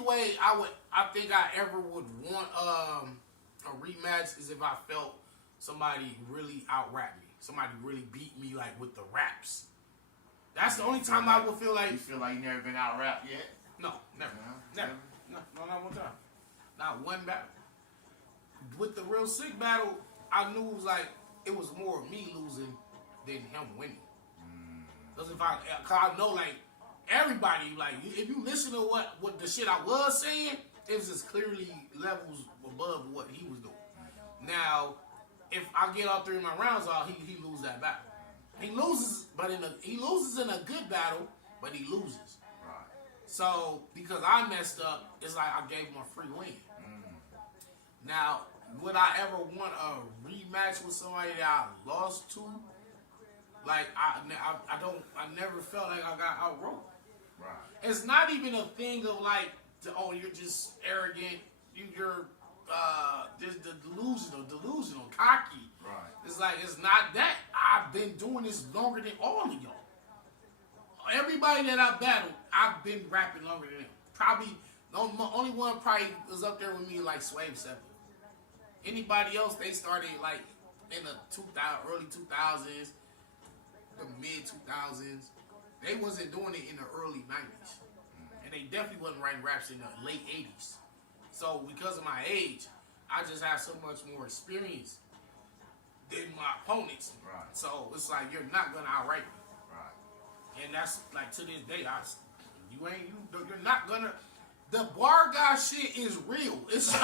way I think I ever would want a rematch is if I felt somebody really out rap me, somebody really beat me like with the raps. That's the only time I would feel like. You feel like you never been out rapped yet? No, never. No, not one time. Not one battle. With the real sick battle, I knew it was more me losing than him winning. Because cause I know everybody, if you listen to what the shit I was saying, it was just clearly levels above what he was doing. Now, if I get all three of my rounds off, he loses that battle. He loses, he loses in a good battle, but he loses. Right. So because I messed up, it's like I gave him a free win. Now, would I ever want a rematch with somebody that I lost to? I never felt like I got out-roped. Right. It's not even a thing of you're just arrogant, you're just delusional, cocky. Right. It's not that. I've been doing this longer than all of y'all. Everybody that I battled, I've been rapping longer than them. Probably, the only one probably was up there with me Swave 7. Anybody else, they started in the early 2000s, the mid 2000s. They wasn't doing it in the early 90s. And they definitely wasn't writing raps in the late 80s. So because of my age, I just have so much more experience than my opponents. Right. So it's you're not gonna outright me. Right. And that's to this day, you're not gonna. The bar guy shit is real. It's it's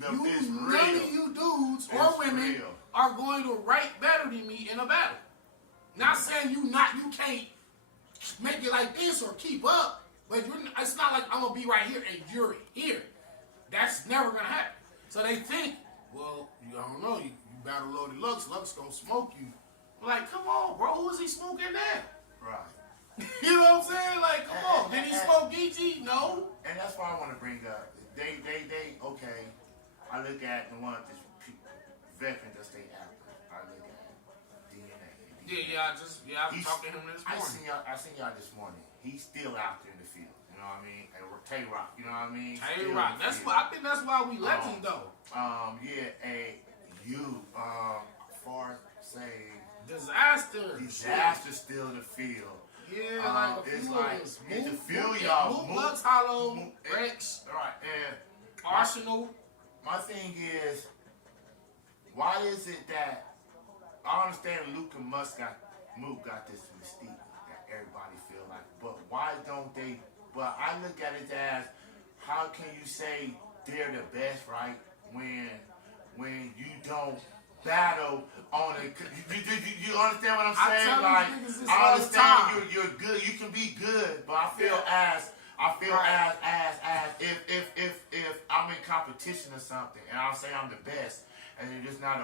none real. of you dudes or women real. are going to write better than me in a battle. Not saying you can't make it like this or keep up, but it's not like I'm gonna be right here and you're here. That's never gonna happen. So they think, well, I don't know, you battle loaded Lux gonna smoke you. I'm like, come on, bro, who is he smoking now? Right. You know what I'm saying? Come on, did he smoke Geechee? No. And that's why I want to bring up. They okay. I look at the one veterans that stay active. I look at DNA. I talked to him this morning. I seen y'all this morning. He's still out there in the field. You know what I mean? And Tay-Rock, you know what I mean? Tay-Rock. I think that's why we let him though. Far say Disaster still in the field. Yeah, it's in the field, y'all. Lux Hollow, Rex, right, and Arsenal. My thing is, why is it that I understand Luke and Mook got this mystique that everybody feel like, but why don't they? But I look at it as, how can you say they're the best, right? When you don't battle on it, you understand what I'm saying? I understand you're good. You can be good, but I feel as if I'm in competition or something, and I'll say I'm the best, and it's just not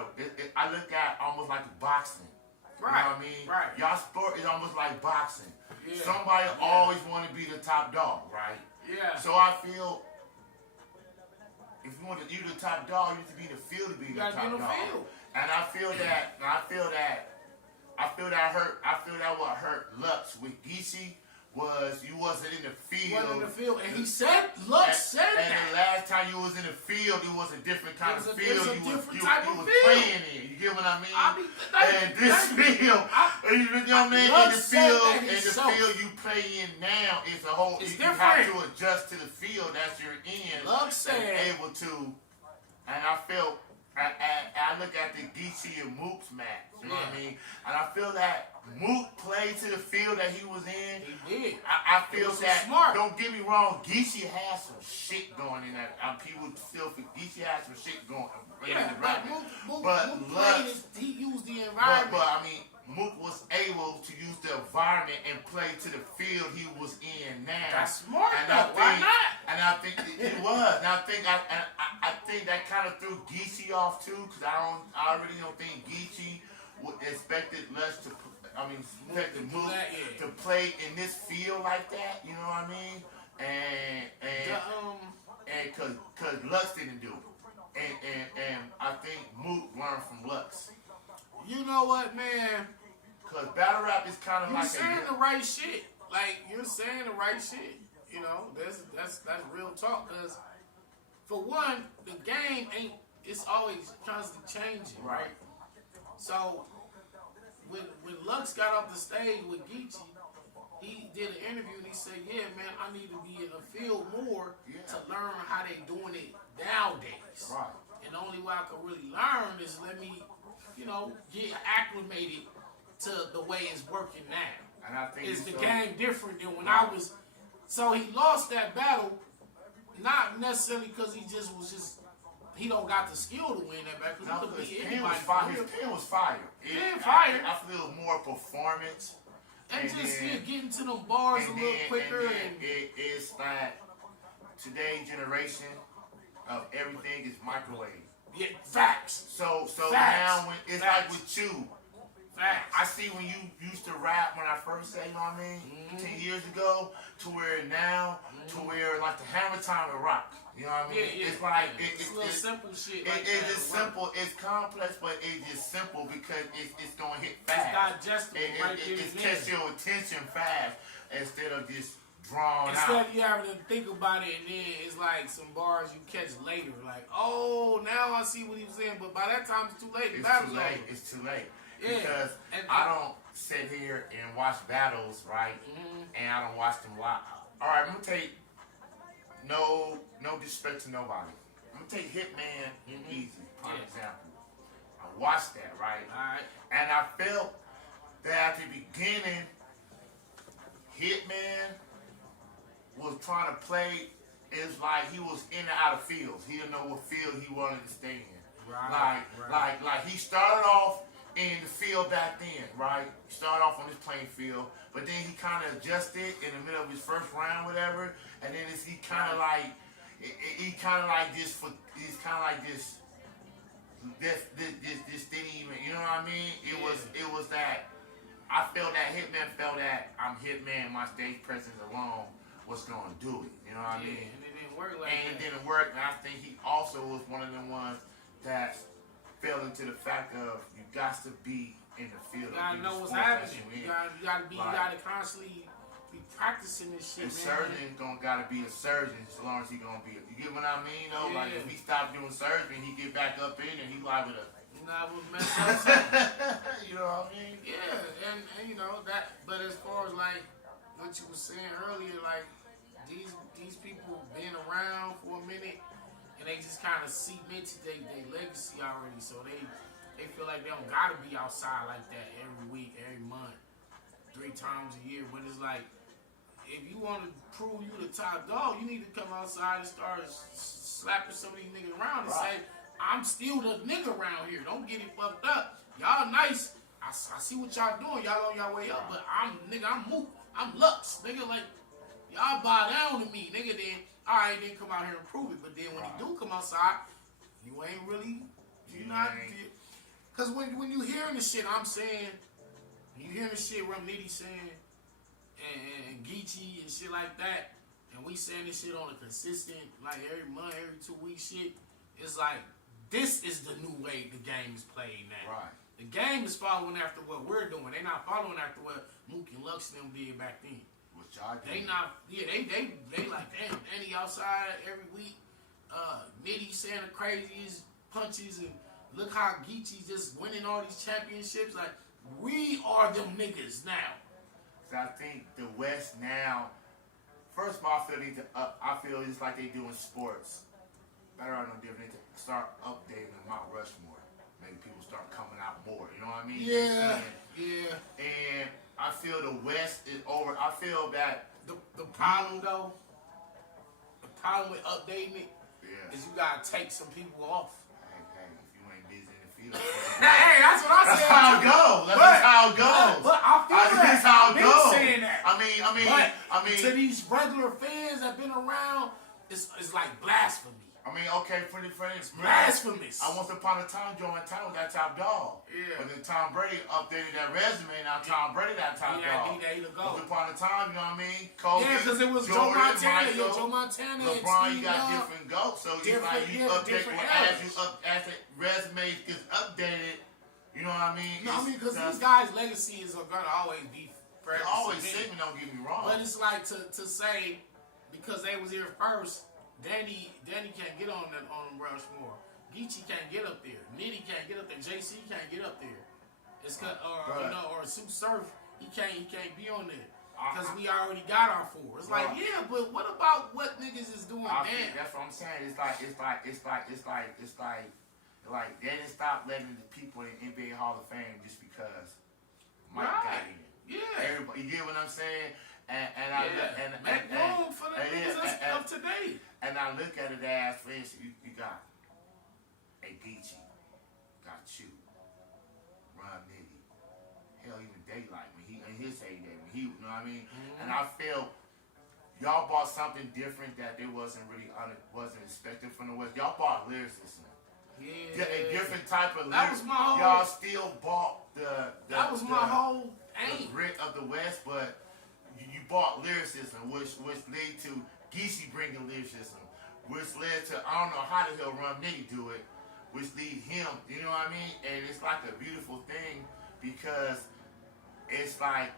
I look at almost like boxing. Right. You know what I mean? Right. Y'all sport is almost like boxing. Yeah. Somebody always want to be the top dog, right? Yeah. So I feel if you want to be the top dog, you have to be in the field to be the top dog. And I feel that what hurt Lux with Geechee was you wasn't in the field. And he said, Lux said that. And the last time you was in the field, it was a different kind of field. You was playing in. You get what I mean? And this field, you know what I mean? In the field you play in now is a whole. It's you different. have to adjust to the field that you're in. Lux said able to, and I felt I look at the Geechee and Mook's match. You know what I mean? And I feel that Mook played to the field that he was in. He did. I feel that. Smart. Don't get me wrong. Geechee has some shit going in that. People still think Geechee has some shit going. Yeah, Mook Lux, he used the environment. But I mean, Mook was able to use the environment and play to the field he was in now. That's smart. And though. Why not? And I think it was. And I think that kind of threw Geechee off too, because I already don't think Geechee expected Lux to. Expected Mook to play in this field like that. You know what I mean? And because Lux didn't do it. And I think Mook learned from Lux. You know what, man? Because battle rap is kind of like you're saying the right shit. Like, you're saying the right shit. You know, that's real talk. Because for one, the game it's always constantly changing, right? So when Lux got off the stage with Geechee, he did an interview and he said, "Yeah, man, I need to be in the field more to learn how they doing it nowadays. Right. And the only way I can really learn is let me, get acclimated to the way it's working now. And I think is the game different than when I was?" So he lost that battle, not necessarily because he don't got the skill to win that battle. No, Because his he pen could was beat fire. anybody. His pen was fire. I feel more performance. And just getting to them bars a little quicker. And it's like today's generation of everything is microwave. Yeah, facts. So facts. now when it's facts. like with you. Facts. I see when you used to rap when I first said, you know what I mean, 10 years ago, to where now, to where like the hammer time of rock. You know what I mean? Yeah, it's like it's little simple shit. It's just simple. It's complex, but it's just simple because it's gonna hit fast. It's digestible. It's catch your attention fast instead of just drawn Instead out. of you having to think about it, and then it's like some bars you catch later. Like, oh, now I see what he was saying, but by that time it's too late. It's too late. Yeah. Because I don't sit here and watch battles, right? And I don't watch them live. All right, I'm gonna take no disrespect to nobody. I'm gonna take Hitman Easy, for example. I watched that, right? All right. And I felt that at the beginning, Hitman was trying to play. It's like he was in and out of fields. He didn't know what field he wanted to stay in. Right. Like he started off in the field back then, right? He started off on this playing field, but then he kind of adjusted in the middle of his first round, whatever, and then he kind of like, this didn't even, you know what I mean? It was that, I felt that Hitman felt that I'm Hitman, my stage presence alone was gonna do it, you know what I mean? And it didn't work like and that. it didn't work, and I think he also was one of the ones that fell into the fact of you got to be in the field. You gotta know what's happening. You gotta constantly be practicing this shit, a man. surgeon gotta be a surgeon as long as he gonna be. You get what I mean? Though, like if he stop doing surgery, he get back up in and he liable to. Mess up something. You know what I mean? Yeah, and you know that. But as far as like what you were saying earlier, like these people been around for a minute. And they just kind of cemented their legacy already, so they feel like they don't gotta be outside like that every week, every month, 3 times a year. But it's like, if you want to prove you the top dog, you need to come outside and start slapping some of these niggas around and say, I'm still the nigga around here. Don't get it fucked up. Y'all nice. I see what y'all doing. Y'all on y'all way up, but I'm Mook. I'm Lux. Nigga, like, y'all bow down to me, nigga, then. Alright, then come out here and prove it. But then when you do come outside, you ain't really, because when you hearing the shit I'm saying, you hearing the shit Rum Nitty saying, and Geechee and shit like that, and we saying this shit on a consistent, like every month, every 2 weeks shit, it's like, this is the new way the game is played now. Right. The game is following after what we're doing. They're not following after what Mook and Lux and them did back then. They not, they like, damn, and he outside every week. Nitty saying the craziest punches, and look how Geechee just winning all these championships. Like, we are them niggas now. So I think the West now, first of all, I feel it's like they doing sports. better or no different. They start updating Mount Rushmore. Maybe people start coming out more. You know what I mean? Yeah. Yeah. And I feel the West is over. I feel that the problem though, the problem with updating it is you gotta take some people off. Hey, if you ain't busy in the field, Hey, that's what I said. That's how it goes. That's how it goes. But I feel That's how it goes. saying that. I mean, to these regular fans that been around, it's like blasphemy. I mean, okay, for the Blasphemous. Once upon a time, Joe Montana was that top dog. Yeah. But then Tom Brady updated that resume. Now Tom Brady that top dog. He go. Once upon a time, you know what I mean? Kobe, Yeah, because it was Joe Jordan, Montana. Michael, Yeah, Joe Montana. LeBron, and you got different goats. So you update as the resume gets updated. You know what I mean? No, I mean because these guys' legacy is gonna always be forever. Always segment. Don't get me wrong. But it's like to say because they was here first. Danny can't get on Rushmore. Geechee can't get up there. Nitty can't get up there. JC can't get up there. It's or Sue Surf he can't be on there because we already got our four. It's like but what about what niggas is doing now? That's what I'm saying. It's like they didn't stop letting the people in NBA Hall of Fame just because Mike got in. Yeah. Everybody, you get what I'm saying? Make room for the niggas that's up to date. And I look at it as, for instance, you got a Geechee, got you, Ron Nitty, hell, even Daylight when he in his heyday, when he, you know what I mean? Mm-hmm. And I feel y'all bought something different that they wasn't expected from the West. Y'all bought lyricism. Yeah. A different type of that lyrics. Was my whole, y'all still bought the my whole aim. The grit of the West, but you bought lyricism, which led to Geechee bringing lyricism, which led to, I don't know how the hell Rum Nitty do it, which lead him, you know what I mean? And it's like a beautiful thing because it's like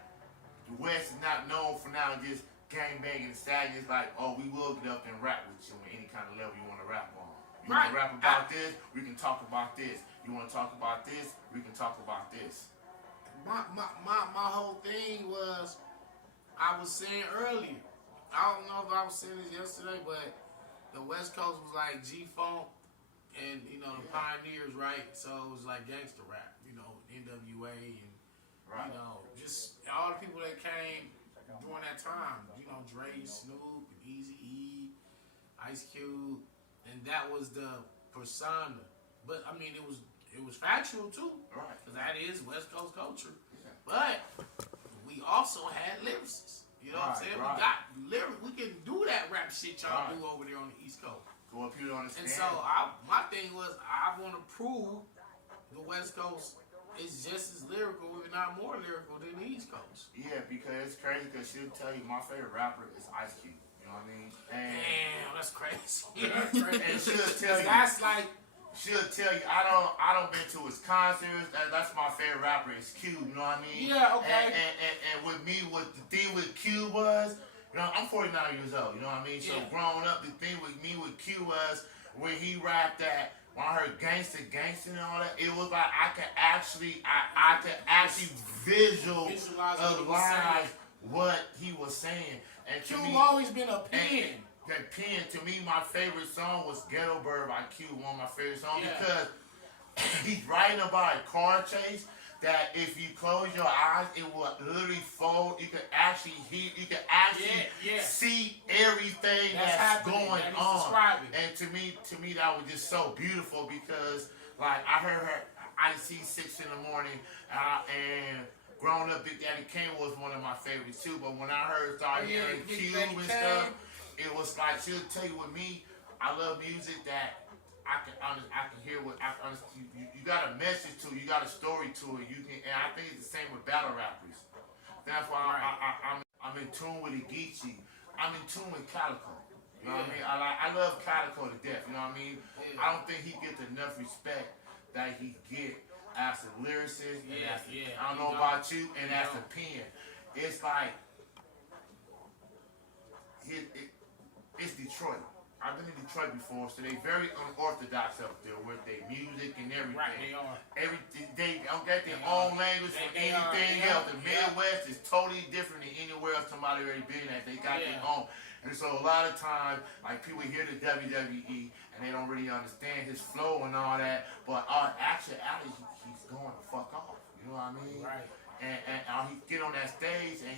the West is not known for now just gang banging and sagging. It's like, oh, we will get up and rap with you on any kind of level you want to rap on. You want to rap about this, we can talk about this. You want to talk about this, we can talk about this. My whole thing was, I was saying earlier, I don't know if I was saying this yesterday, but the West Coast was like G-Funk and, the pioneers, right? So it was like gangster rap, NWA and, just all the people that came during that time, Dre, Snoop, and Eazy-E, Ice Cube, and that was the persona. But, I mean, it was factual, too. Right. Because that is West Coast culture. Yeah. But we also had lyricists. You know what I'm saying? We got lyrics. We can do that rap shit y'all do over there on the East Coast. Go up here on the stand. And so my thing was I want to prove the West Coast is just as lyrical, if not more lyrical, than the East Coast. Yeah, because it's crazy because she'll tell you my favorite rapper is Ice Cube. You know what I mean? Damn, that's crazy. And she'll tell you. That's like. She'll tell you, I don't been to his concerts. That's my favorite rapper is Cube. You know what I mean? Yeah, okay. And with me, what the thing with Cube was, I'm 49 years old. You know what I mean? So growing up, the thing with me with Cube was when he rapped that. When I heard gangster and all that, it was like I could actually visualize what he was saying. And Cube always been a pen. That pen, to me, my favorite song was Ghetto Bird by Q, one of my favorite songs, because he's writing about a car chase that if you close your eyes, it will literally fold. You can actually hear, you can actually see everything that's going on. And to me, that was just so beautiful because, like, I heard her, I see 6 in the morning, and growing up, Big Daddy Kane was one of my favorites too. But when I start hearing Cube and stuff, it was like she'll tell you with me, I love music that I can hear what I can understand. You got a message to it, you got a story to it. And I think it's the same with battle rappers. That's why I'm in tune with Geechee. I'm in tune with Calico. You know what I mean? I love Calico to death. You know what I mean? I don't think he gets enough respect that he get as a lyricist. I don't know about you, and as a pen. It's like it's Detroit. I've been in Detroit before, so they very unorthodox up there with their music and everything. Right, they are. They don't get their own language for anything else. The Midwest is totally different than anywhere else somebody already been at. They got their own. And so a lot of times, like people hear the WWE and they don't really understand his flow and all that, but actually, he's going to fuck off. You know what I mean? Right. And he get on that stage and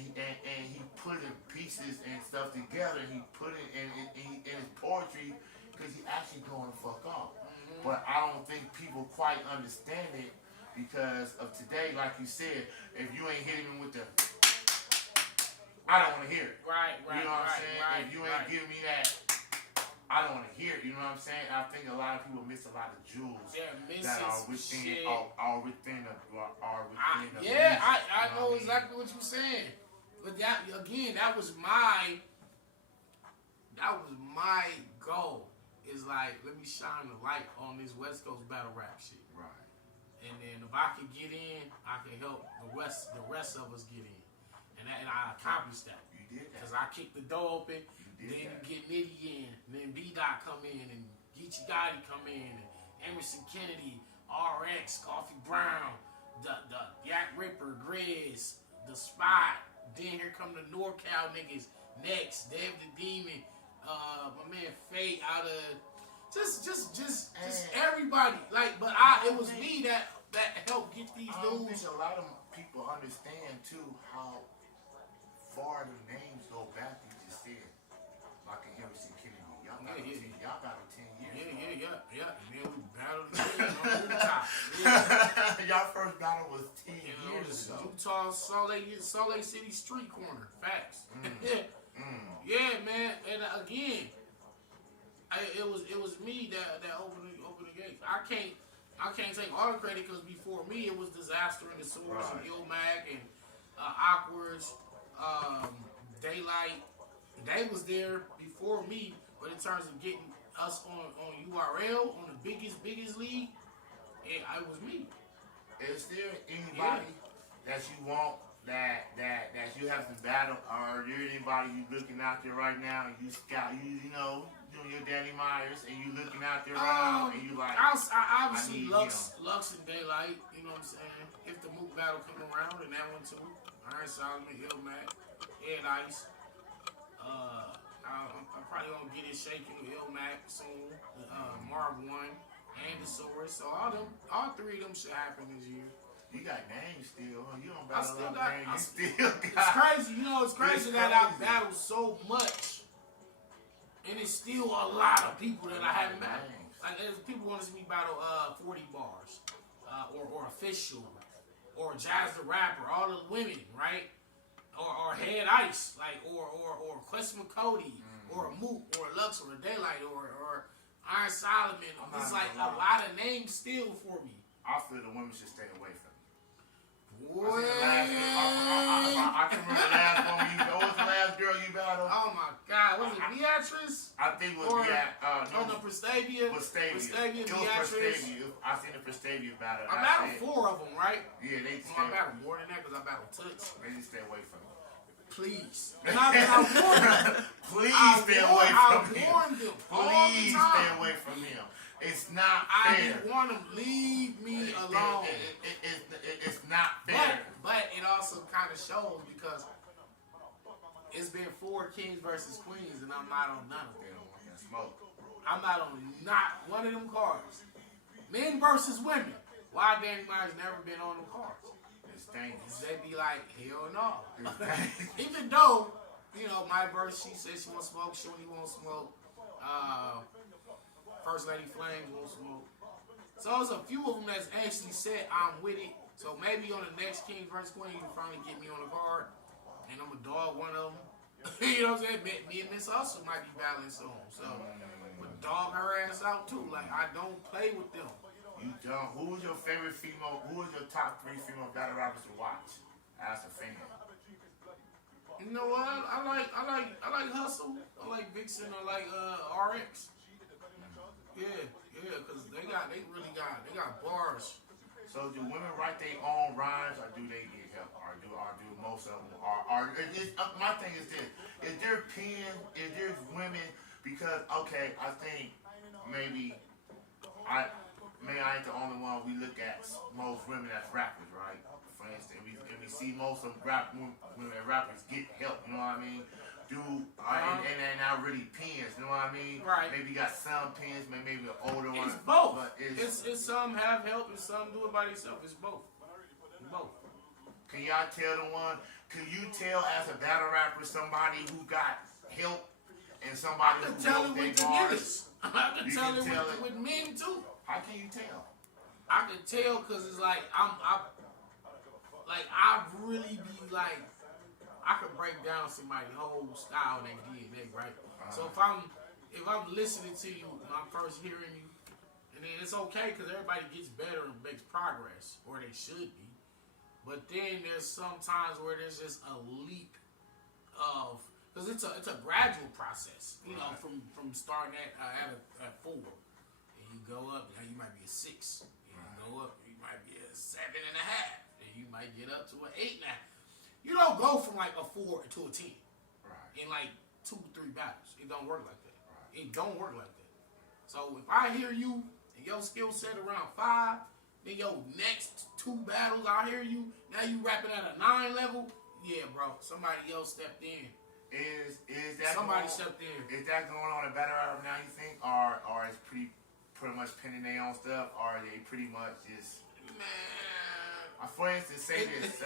he putting pieces and stuff together. And he put it in his poetry because he actually going to fuck off. But I don't think people quite understand it because of today, like you said, if you ain't hitting me with the, I don't want to hear it. Right. You know what I'm saying? Right, if you ain't giving me that, I don't want to hear it. You know what I'm saying? I think a lot of people miss a lot of jewels that are within, are within the music, I know exactly what you're saying. But that again, that was my goal. Is like, let me shine the light on this West Coast battle rap shit. Right. And then if I could get in, I could help the rest of us get in. And I accomplished that. You did that. Because I kicked the door open, then you get Nitty in, and then B-Dot come in, and Geechee Gotti come in, and Emerson Kennedy, RX, Coffee Brown, the Yak Ripper, Grizz, the Spot. Then here come the NorCal niggas. Next, Dev the Demon. My man Fate out of just everybody. Like, but it was me that helped get these I don't dudes. think a lot of people understand too how far the names go back. You just said, like a Emerson Kennedy. Y'all got a 10 years. Yeah. And then we battled again on the top. Yeah. Y'all first battle was 10 years ago. Utah, Salt Lake City street corner. Facts. Yeah, man. And again, it was me that opened the gates. I can't take all the credit because before me it was Disaster and the Swords and Ilmac and Awkwards, Daylight. They was there before me, but in terms of getting us on URL on the biggest league, it was me. Is there anybody that you want that you have to battle, or is there anybody you looking out there right now and you scout, you know, doing your Danny Meyers and you looking out there right now and you like, I obviously Lux and Daylight, you know what I'm saying? If the Mook battle come around, and that one too. Iron Solomon, Ilmac, Ed Ice. I'm probably gonna get it shaking with Ilmac soon. Marv 1 and the Source. So all three of them should happen this year. You got names still. You don't battle still names. got. You still got. It's crazy. You know, it's crazy that I battle so much, and it's still a lot of people that I haven't battled. Like, people want to see me battle 40 bars, or Official, or Jazz the Rapper, all the women, right? Or Head Ice, like, or Quest Cody, or Mook, or Lux, or Daylight, or Iron Solomon. It's like a lot of names still for me. I feel the women should stay away from me. What? I can remember the last one what was the last girl you battled? Oh my God, was it Beatrice? I think it was no, Prestavia. Prestavia. Beatrice. I seen the Prestavia battle. I battled 4 of them, right? Yeah, they I battled more than that because I battled Touch. They just stay away from me. Please. And I warned them. Please stay away from him. I warned them all the Please time. stay away from him. It's not fair. I warned them, leave me alone. It's not fair. But it also kind of shows because it's been 4 kings versus queens, and I'm not on none of them. Smoke. I'm not on not one of them cards. Men versus women. Why Danny Meyers never been on them cards? It's dangerous. They be like, hell no. Even though, you know, my verse, she said she won't smoke, Shorty won't smoke. First Lady Flames won't smoke. So there's a few of them that's actually said I'm with it. So maybe on the next King vs. Queen, you can finally get me on the card. And I'm a dog one of them. You know what I'm saying? Me and Miss Hustle might be battling soon. So, but dog her ass out too. Like, I don't play with them. You don't. Who was your favorite female? Who was your top 3 female battle rappers to watch as a fan? You know what? I like Hustle. I like Vixen. I like RX. Yeah, because they got bars. So do women write their own rhymes, or do they get help, or do most of them? My thing is this: is there women? Because okay, I think maybe man, I ain't the only one. We look at most women as rappers, right? For instance, we see most of women as rappers get help. You know what I mean? And not really pens. You know what I mean? Right. Maybe you got some pens, maybe an older one. It's both. But it's some have help and some do it by themselves. It's both. Both. Can y'all tell the one? Can you tell as a battle rapper somebody who got help and somebody who tell it with the niggas? I can tell it with men too. How can you tell? I can tell because it's like I really be like I could break down somebody's whole style and their DNA, right? So if I'm listening to you when I'm first hearing you, and then it's okay because everybody gets better and makes progress, or they should be. But then there's some times where there's just a leap of, because it's a gradual process, you know, from starting at 4, and you go up, now you might be a 6, and you go up, you might be a 7.5, and you might get up to an 8.5. You don't go from like a 4 to a 10 in like 2-3 battles. It don't work like that. It don't work like that. So if I hear you and your skill set around 5, then your next 2 battles I hear you, now you rapping at a 9 level, yeah, bro, somebody else stepped in. Is that somebody stepped in? Is that going on in battle rap now? You think, or is pretty much penning their own stuff, or are they pretty much just? Man, for instance, say this,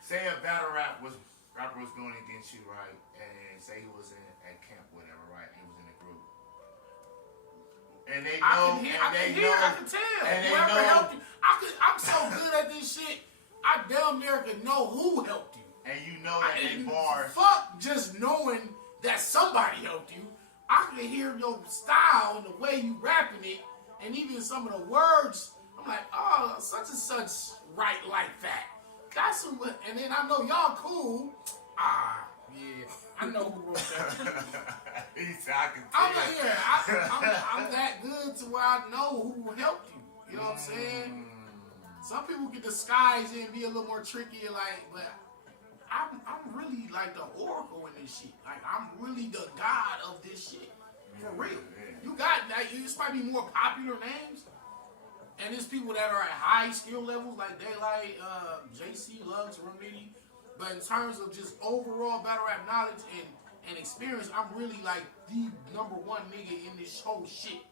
say a battle rapper was going against you, right? And say he was at camp, whatever, right? He was in a group, and they know, I can tell. And whoever helped you, I'm so good at this shit. I damn near can know who helped you. And you know that they bars. Fuck just knowing that somebody helped you. I can hear your style and the way you rapping it, and even some of the words. I'm like, oh, such and such right like that. That's what. And then I know y'all cool. Yeah, I know who wrote that. He said I can tell. I'm that good to where I know who helped you. You know what I'm saying? Some people can disguise it and be a little more tricky, but I'm really like the oracle in this shit. Like I'm really the god of this shit. For real. You got that. This might be more popular names. And there's people that are at high skill levels like Daylight, JC, Lux, Romney. But in terms of just overall battle rap knowledge and experience, I'm really like the #1 nigga in this whole shit.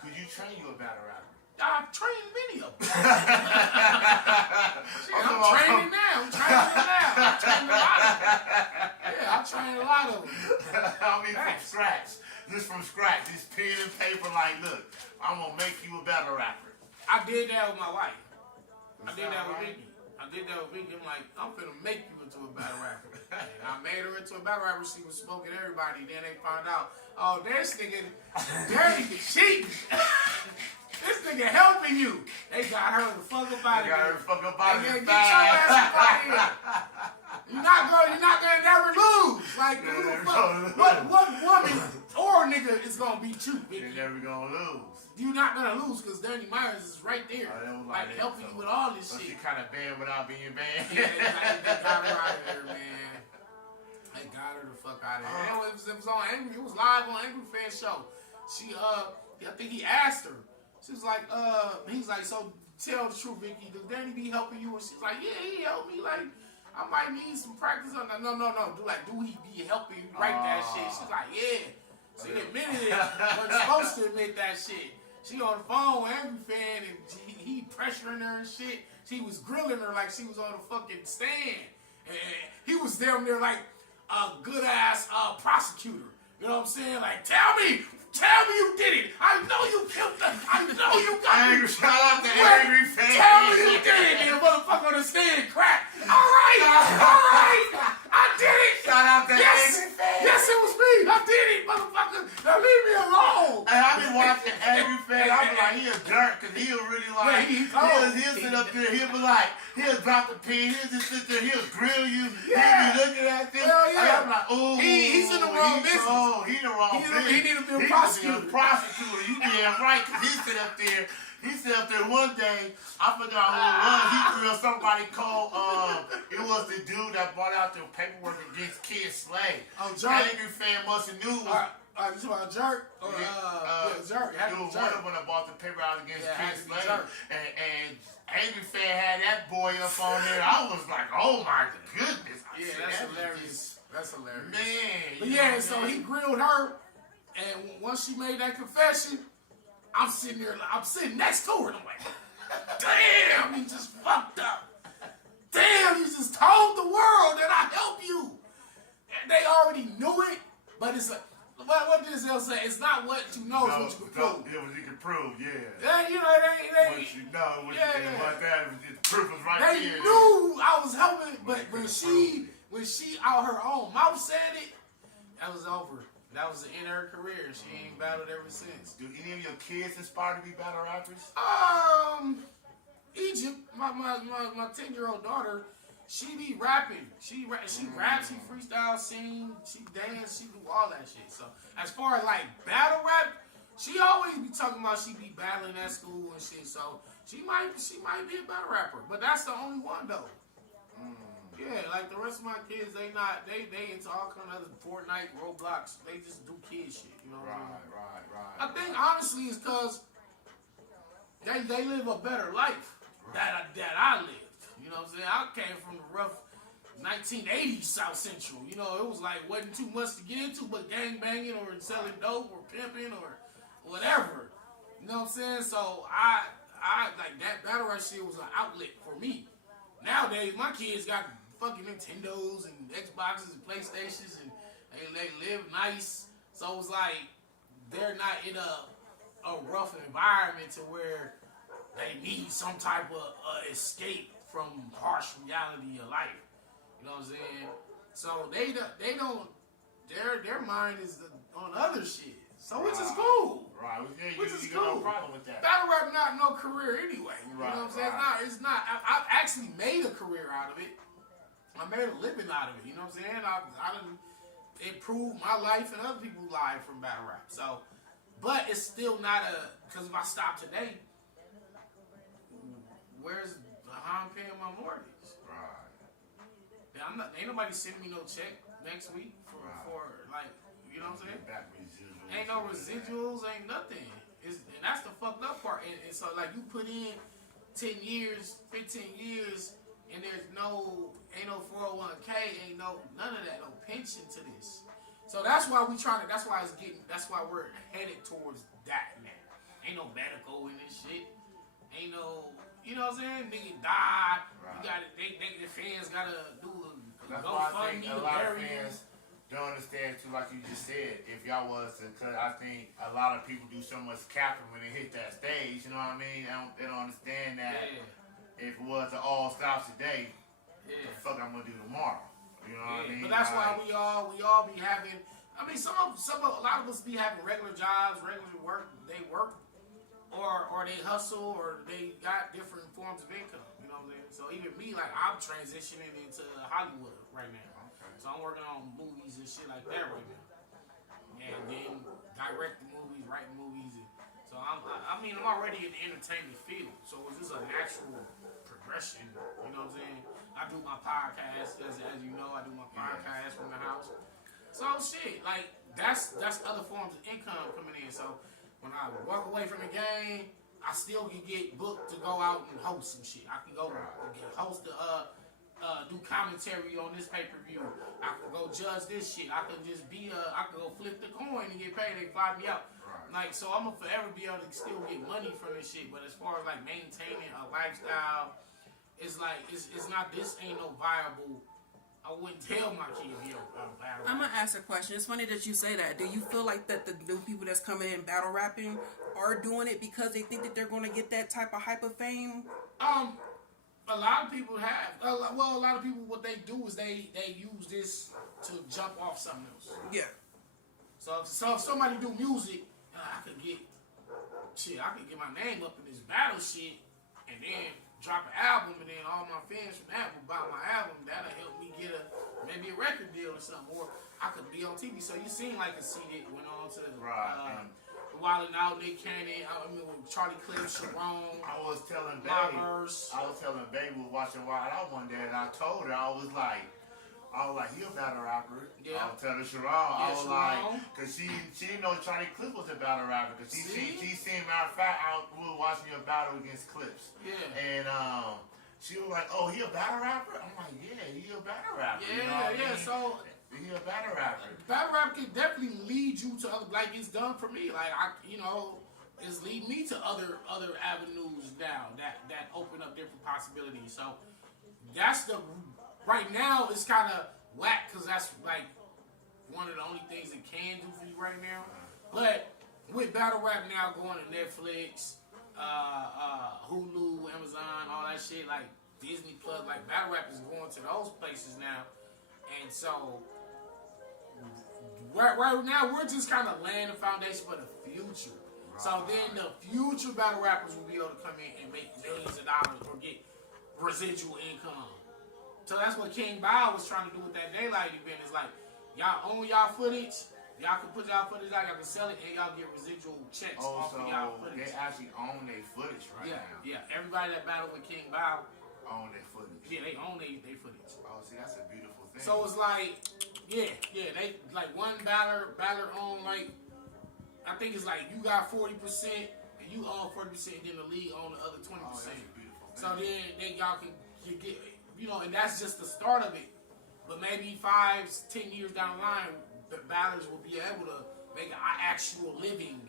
Could you train you a battle rapper? I've trained many of them. I'm training now. I'm training a lot of them. Yeah, I trained a lot of them. I mean, from scratch. Just from scratch. Just pen and paper like, look, I'm going to make you a battle rapper. I did that with my wife. I did that with Vicky. I'm like, I'm finna make you into a battle rapper. And I made her into a battle rapper. She was smoking everybody. Then they found out, oh, this nigga, dirty sheep. This nigga helping you. They got her the fuck up out of here. Get your ass up out of here. You're not gonna never lose. Like, who the fuck? What woman or nigga is gonna beat you? You're never gonna lose. You're not gonna lose because Danny Meyers is right there, like helping you with all this shit. She kind of banned without being banned. Yeah, they got her out of there, man. They got her the fuck out of there. It was on Angry. It was live on Angry Fan Show. She I think he asked her. She was like, he's like, so tell the truth, Vicky. Does Danny be helping you? And she's like, yeah, he helped me. Like, I might need some practice on that. No. Do he be helping you write that shit? She's like, yeah. She admitted it. Wasn't supposed to admit that shit. She on the phone with Angry Fan and he pressuring her and shit. She was grilling her like she was on a fucking stand. And he was down there like a good ass prosecutor. You know what I'm saying? Like, tell me you did it. I know you killed them. I know you got it. Shout out to Angry Fan. Tell me you did it. And the motherfucker on the stand crack. All right. I did it. Shout out to Angry Fan. Yes, it was me. I did it, motherfucker. Now leave me alone. And I be watching Angry Fan. I be like, he a jerk because he'll really like, he'll sit up there. He'll be like, he'll drop the pen. He'll just sit there. He'll grill you. Yeah. He'll be looking at this. Hell yeah. And I'm like, oh. He's in the wrong business. Oh, he in the wrong business. He need to be a prosecutor. You damn right, because he sit up there. He sit up there one day. I forgot who it was. He threw somebody called. It was the dude that brought out the paperwork against Kid Slay. Oh, John. Angry Fan must have knew. You talking about Jerk? Or, Jerk. It was one of when I bought the paper out against Kid Slade. And Amy Fair had that boy up on there. I was like, oh my goodness. That's hilarious. That's hilarious. Man. But yeah, so he grilled her, and once she made that confession, I'm sitting next to her, and I'm like, damn, you just fucked up. Damn, you just told the world that I helped you. And they already knew it, but it's like, what did Giselle say? It's not what you know, it's what you can prove. Yeah, what you can prove, yeah. Yeah, you know, what you know, the proof was right they there. They knew I was helping, but when she out her own mouth said it, that was over. That was the end of her career. She ain't battled ever since. Do any of your kids aspire to be battle rappers? Egypt, my 10-year-old daughter, she be rapping. She raps, she freestyle, sing, she dance, she do all that shit. So as far as like battle rap, she always be talking about she be battling at school and shit. So she might be a battle rapper, but that's the only one though. Yeah, like the rest of my kids, they into all kind of other Fortnite, Roblox. They just do kid shit, you know. Right. I think honestly it's because they live a better life that I lived. You know what I'm saying? I came from the rough 1980s South Central. You know, it was like wasn't too much to get into but gang banging or selling dope or pimping or whatever. You know what I'm saying? So I like that battle rap shit was an outlet for me. Nowadays my kids got fucking Nintendos and Xboxes and PlayStations and they live nice. So it's like they're not in a rough environment to where they need some type of escape from harsh reality of life. You know what I'm saying? So they don't their mind is on other shit. So which is cool. Right. Which is you got cool. no problem with that. Battle rap not no career anyway. You Right, know what I'm saying? It's not. I've actually made a career out of it. I made a living out of it. You know what I'm saying? I done improved my life and other people's lives from battle rap. So, but it's still not because if I stop today, how I'm paying my mortgage? Right. Ain't nobody sending me no check next week for like, you know what I'm saying? Back residuals. Ain't no residuals, ain't nothing. And that's the fucked up part. And so like you put in 10 years, 15 years, and ain't no 401k, ain't none of that, no pension to this. So that's why that's why we're headed towards that now. Ain't no medical in this shit. Ain't no, you know what I'm saying? Nigga died. Right. You got the fans gotta do a GoFundMe to bury him. Don't understand too, like you just said. If y'all was to, cause I think a lot of people do so much capping when they hit that stage. You know what I mean? They don't understand that. Yeah. If it was to all stops today, what the fuck I'm gonna do tomorrow? You know what I mean? But that's why we all be having. I mean, a lot of us be having regular jobs, regular work. They work, or they hustle, or they got different forms of income. You know what I'm saying? So even me, like I'm transitioning into Hollywood right now. Okay. So I'm working on movies and shit like that right now, and then directing movies, writing movies. So I'm already in the entertainment field. So it's just a natural progression. You know what I'm saying? I do my podcast, as you know, I do my podcast from the house. So shit, like that's other forms of income coming in. So when I walk away from the game, I still can get booked to go out and host some shit. I can go host do commentary on this pay-per-view. I can go judge this shit. I can just I can go flip the coin and get paid. They fly me out. Like, so I'm gonna forever be able to still get money from this shit. But as far as like maintaining a lifestyle, it's like it's not. This ain't no viable. I wouldn't tell my kid battle. I'm gonna ask a question. It's funny that you say that. Do you feel like that the new people that's coming in battle rapping are doing it because they think that they're gonna get that type of hype of fame? A lot of people have. A lot of people, what they do is they use this to jump off something else. Yeah. So if somebody do music, I could get my name up in this battle shit, and then drop an album, and then all my fans from that will buy my album. That'll help me get maybe a record deal or something, or I could be on TV. So you seem like a CD went on to Wild 'N Out, Nick Cannon. I mean, with Charlie Cliff, Sharon. I was telling Babe, we was watching Wild 'N Out one day, and I told her, I was like, I was like, he a battle rapper. Yeah. I was telling Sharon. I was Sharon. like, because she didn't know Charlie Clips was a battle rapper. Because she seen, matter of fact, we were watching your battle against Clips. Yeah. And she was like, oh, he a battle rapper? I'm like, yeah, he a battle rapper. Yeah, you know what I mean? So he a battle rapper. Battle rap can definitely lead you to other, like it's done for me. Like it's lead me to other avenues now that open up different possibilities. So that's right now it's kind of whack because that's like one of the only things it can do for you right now. But with battle rap now going to Netflix, Hulu, Amazon, all that shit, like Disney Plus, like battle rap is going to those places now, and so. Right now, we're just kind of laying the foundation for the future. Right. So then the future battle rappers will be able to come in and make millions of dollars or get residual income. So that's what King Bow was trying to do with that Daylight event. It's like, y'all own y'all footage, y'all can put y'all footage out, y'all can sell it, and y'all get residual checks off of y'all footage. They actually own their footage now. Yeah. Everybody that battled with King Bow own their footage. Yeah, they own their footage. Oh, see, that's a beautiful thing. So it's like, they like one battler own like, I think it's like you got 40% and you own 40%, and then the league own the other 20%. Oh, that's a beautiful thing. So then y'all can get, and that's just the start of it. But maybe 5-10 years down the line, the battlers will be able to make an actual living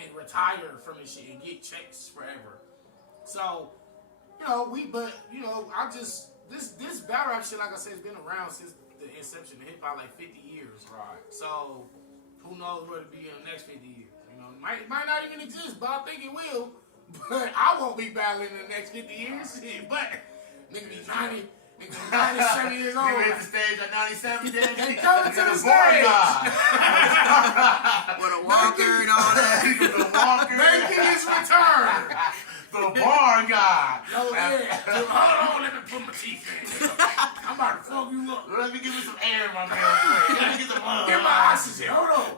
and retire from this shit and get checks forever. So, this battle rap shit, like I said, has been around since the inception of hip hop, like 50 years. Right. So, who knows where to be in the next 50 years? It might not even exist, but I think it will. But I won't be battling in the next 50 years. But nigga be 90, nigga be 97 years old. Nigga hit the stage at 97, then they coming to the stage. With a walker and all that. With a walker. Making his return. The bar guy. Hold on, let me put my teeth in. I'm about to fuck you up. Let me give me some air in my mouth. Let me get some Get my oxygen. Hold on.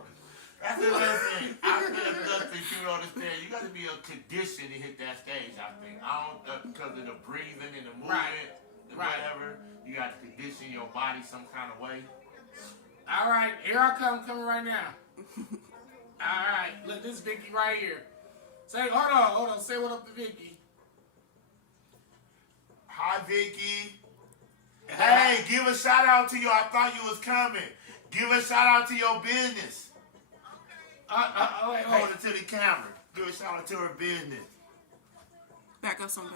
That's another thing. I feel another thing people don't understand. You got to be a condition to hit that stage, I think. Because of the breathing and the movement and whatever. You got to condition your body some kind of way. All right, here I come, coming right now. All right, look, this is Vicky right here. Say, hold on. Say what up to Vicky. Hi, Vicky. Hey, give a shout out to you. I thought you was coming. Give a shout out to your business. Wait. Hold it to the camera. Give a shout out to her business. Back up some bit.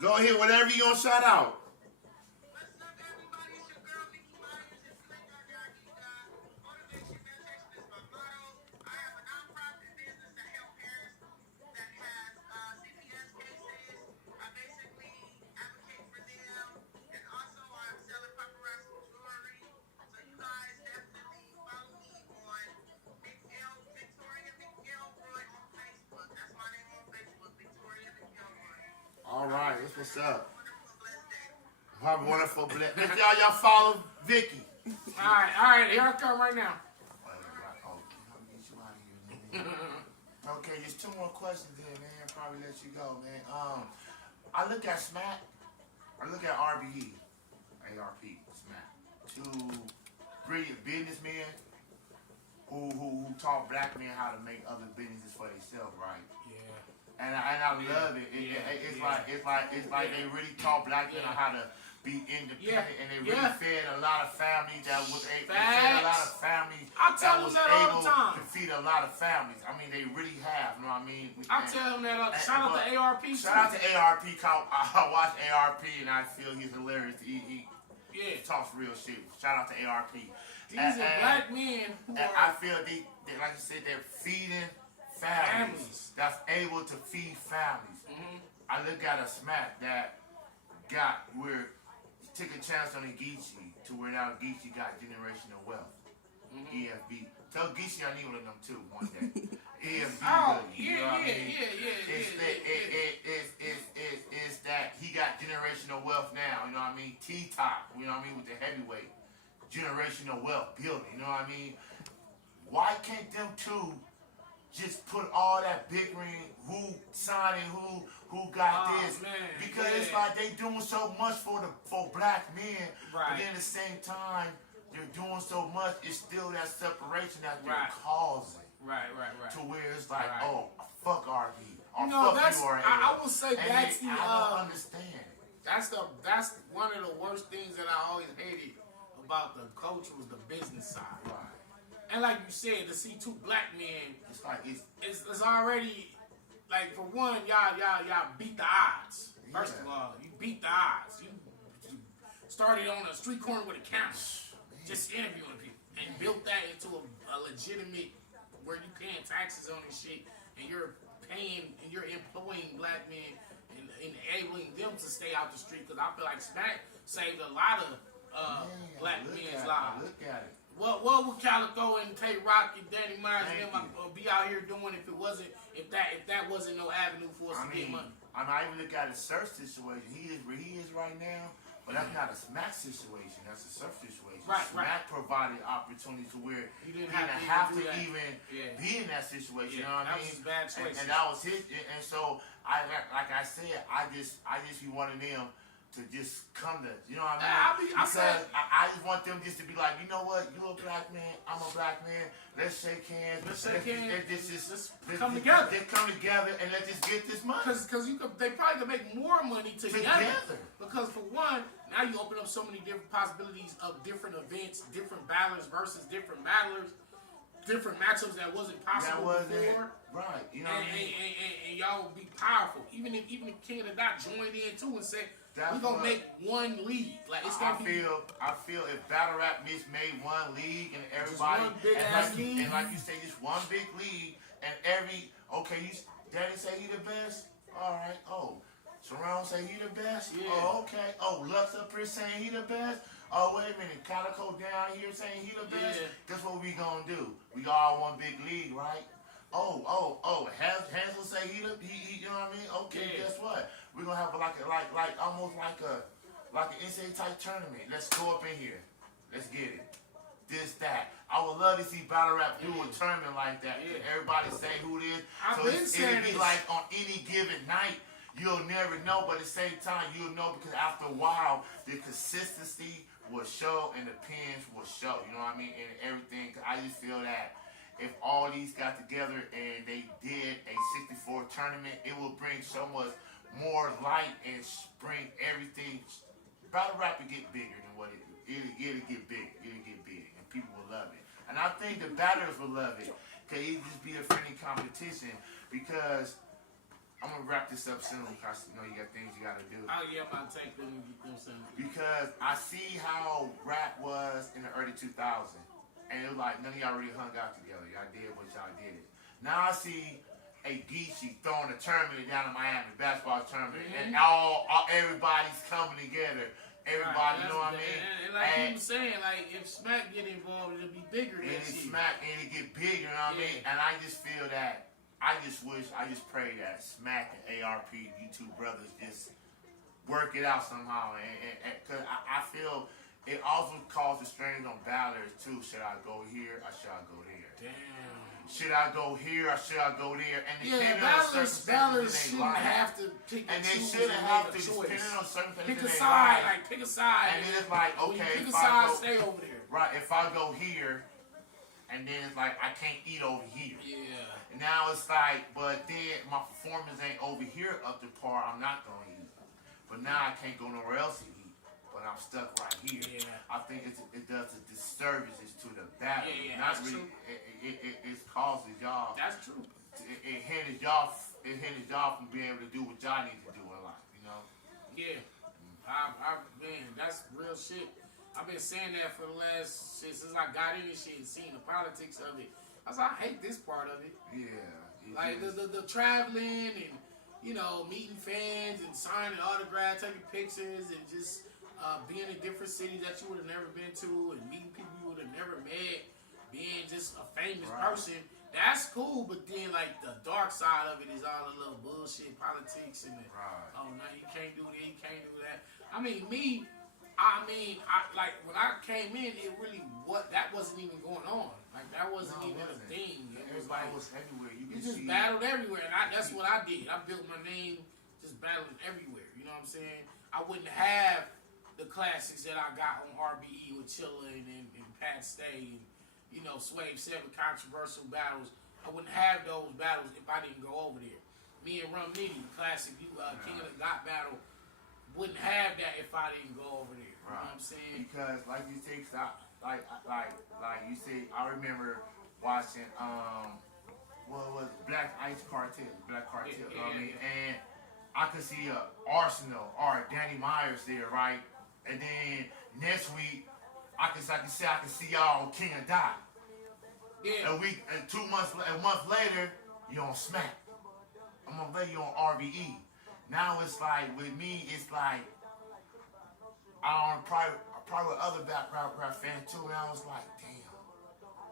Go ahead, whatever you gonna shout out. What's up, everybody? It's your girl, Vicky Meyers. It's Motivation Meditation is my motto. I have a nonprofit business that helps parents that has CPS cases. I basically advocate for them, and also I'm selling paparazzi jewelry. So you guys definitely follow me on Victoria McGilroy on Facebook. That's my name on Facebook, Victoria McGilroy. All right, that's what's up. Wonderful, blessed day. Have a wonderful blessing. Y'all follow Vicky. All right, here I come right now. Okay, just 2 more questions here, man. Probably let you go, man. I look at Smack. I look at RBE, ARP, Smack. 2 brilliant businessmen who taught black men how to make other businesses for themselves, right? Yeah. And I love it. It's like they really taught black men how to be independent, and they really fed a lot of families that was able to feed a lot of families. I mean, they really have. You know what I mean? I tell them that. Shout out to ARP. Shout out to ARP. I watch ARP, and I feel he's hilarious. He talks real shit. Shout out to ARP. These are black men who I feel they, like I said, they're feeding families that's able to feed families. Mm-hmm. I look at a Smack that took a chance on Geechee to where now Geechee got generational wealth. Mm-hmm. EFB. Tell Geechee I need one of them too one day. EFB. It's that he got generational wealth now. You know what I mean? T-Top. You know what I mean? With the heavyweight. Generational wealth building. You know what I mean? Why can't them two just put all that bickering, who signing who got this? Man, because it's like like they doing so much for black men, Right. but then at the same time, they're doing so much. It's still that separation that they're Right. causing. Right. To where it's like, Right. oh, fuck RB, or You know, fuck that's, URL. I will say And that's they, the, I don't understand. That's one of the worst things that I always hated about the culture was the business side. Right. And like you said, to see two black men, It's like it's already like, for one, y'all beat the odds. First Yeah. of all, you beat the odds. You started on a street corner with a camera, just interviewing people, and built that into a legitimate where you paying taxes on this shit, and you're paying and you're employing black men and enabling them to stay out the street. Because I feel like Smack saved a lot of black men's lives. Look at it. What would Calico and Tay Rock and Danny Myers and them be out here doing if that wasn't no avenue for us to get money? I mean, I even look at his Surf situation. He is where he is right now, but that's not a Smack situation. That's a Surf situation. Right. Smack provided opportunity to where He didn't have to do that. even Yeah. be in that situation. Yeah, You know what I that mean? was his bad choice. And that was his. And so like I said, I just be one of them to just come to, you know what I mean? I just want them just to be like, you know what? You're a black man. I'm a black man. Let's shake hands. Let's come Let's together. come together and let's just get this money. Because they probably could make more money together. Because for one, now you open up so many different possibilities of different events, different battlers versus different battlers, different matchups that wasn't possible before. Right. You know what I mean? And y'all will be powerful. Even if King of the Dot joined in too and said, we're gonna make one league. Like it's gonna I feel if battle rap made one league and everybody one big ass league. And like you say, just one big league and Daddy say he the best? Alright, Sharon say he the best? Yeah. Oh, okay. Oh, Lux up here saying he the best? Oh, wait a minute, Calico down here saying he the best? Yeah. Guess what we gonna do? We all one big league, right? Hansel say he you know what I mean? Okay, Yeah. guess what? We're gonna have almost like an NCAA type tournament. Let's go up in here. Let's get it. This, that. I would love to see battle rap do a tournament like that. Yeah. Everybody say who it is. I've been saying it'll be this. like on any given night. You'll never know, but at the same time, you'll know because after a while, the consistency will show and the pins will show. You know what I mean? And everything. I just feel that if all these got together and they did a 64 tournament, it will bring so much more light and bring everything. Battle rap will get bigger than what it'll get big. It'll get big, and people will love it. And I think the battlers will love it because it'll just be a friendly competition. Because I'm gonna wrap this up soon because you know you got things you gotta do. Oh yeah, I'm about to take them and get them some. Because I see how rap was in the early 2000s. And it was like none of y'all really hung out together. Y'all did what y'all did. Now I see a Geechee throwing a tournament down in Miami, basketball tournament, and everybody's coming together. Everybody, you know what I mean? And like you were saying, like if Smack get involved, it'll be bigger than Smack, and it get bigger, you know what I mean? And I just feel that, I just pray that Smack and ARP, you two brothers, just work it out somehow. And cause I feel it also causes strains on battlers too. Should I go here or should I go there? Damn. Should I go here or should I go there? And battlers shouldn't have to pick and they choose shouldn't and have make to a choice. depending on certain things. Pick a side, pick a side. And then it's like, when you okay, pick a if side, I go, stay over there. right, if I go here, and then it's like I can't eat over here. Yeah. And now it's like, but then my performance ain't over here up to par. I'm not gonna eat. But now I can't go nowhere else to eat. But I'm stuck right here. Yeah. I think it does a disservice to the battle. Yeah, Not that's really. true. It causes y'all. That's true. It hinders y'all. It hinders y'all from being able to do what y'all need to do in life. You know. Yeah. Man, that's real shit. I've been saying that for the last since I got in this shit and seen the politics of it. I hate this part of it. Yeah. Like the traveling and meeting fans and signing autographs, taking pictures, and just being in different cities that you would have never been to, and meeting people you would have never met, being just a famous person. That's cool, but then like the dark side of it is all the little bullshit politics and oh no, you can't do that, you can't do that. I mean like when I came in, it really that wasn't even going on. Like that wasn't even a thing. It was like was everywhere. You just battled everywhere, and that's what I did. I built my name just battling everywhere. You You know what I'm saying? I wouldn't have the classics that I got on RBE with Chilla and Pat Stay and, you know, Swave 7 controversial battles. I wouldn't have those battles if I didn't go over there. Me and Rum Nitty, classic King of the Dot battle, wouldn't have that if I didn't go over there. You know what I'm saying? Because like you say, like you say, I remember watching what was it? Black Cartel, you know what I mean? And I could see Arsenal or Danny Meyers there, right? And then next week I can see y'all on King of Dot. Yeah. A month later, you on Smack. A month later, you on RBE. Now it's like with me, it's like I don't probably with other rap fans too, and I was like, damn,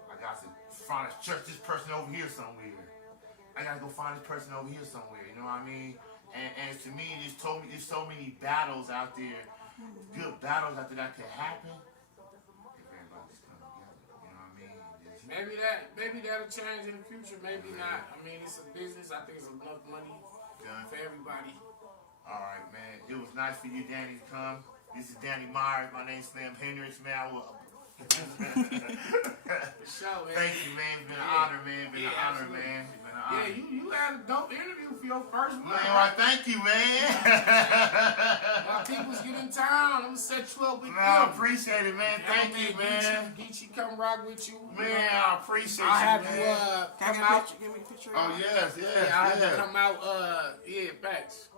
I got to find this person over here somewhere. I gotta go find this person over here somewhere. You know what I mean? And to me, there's so many battles out there, good battles out there that could happen. If everybody just come together, you know what I mean? Maybe that'll change in the future. Maybe not. I mean, it's a business. I think it's enough money for everybody. All right, man. It was nice for you, Danny, to come. This is Danny Meyers. My name's SlimHendrix, man. I will. For sure, man. Thank you, man. It's been an honor, man. It's been an honor, absolutely. man. It's been an honor. Yeah, you had a dope interview for your first one. Man, well, thank you, man. My people's getting in town. I'm gonna set you up with Man, I appreciate it, man. Thank you, man. Geechee come rock with you. Man, I appreciate I'll have you, you man. come out. Give me a picture. Oh, yes. Yeah, I'll have you come out. Yeah, facts.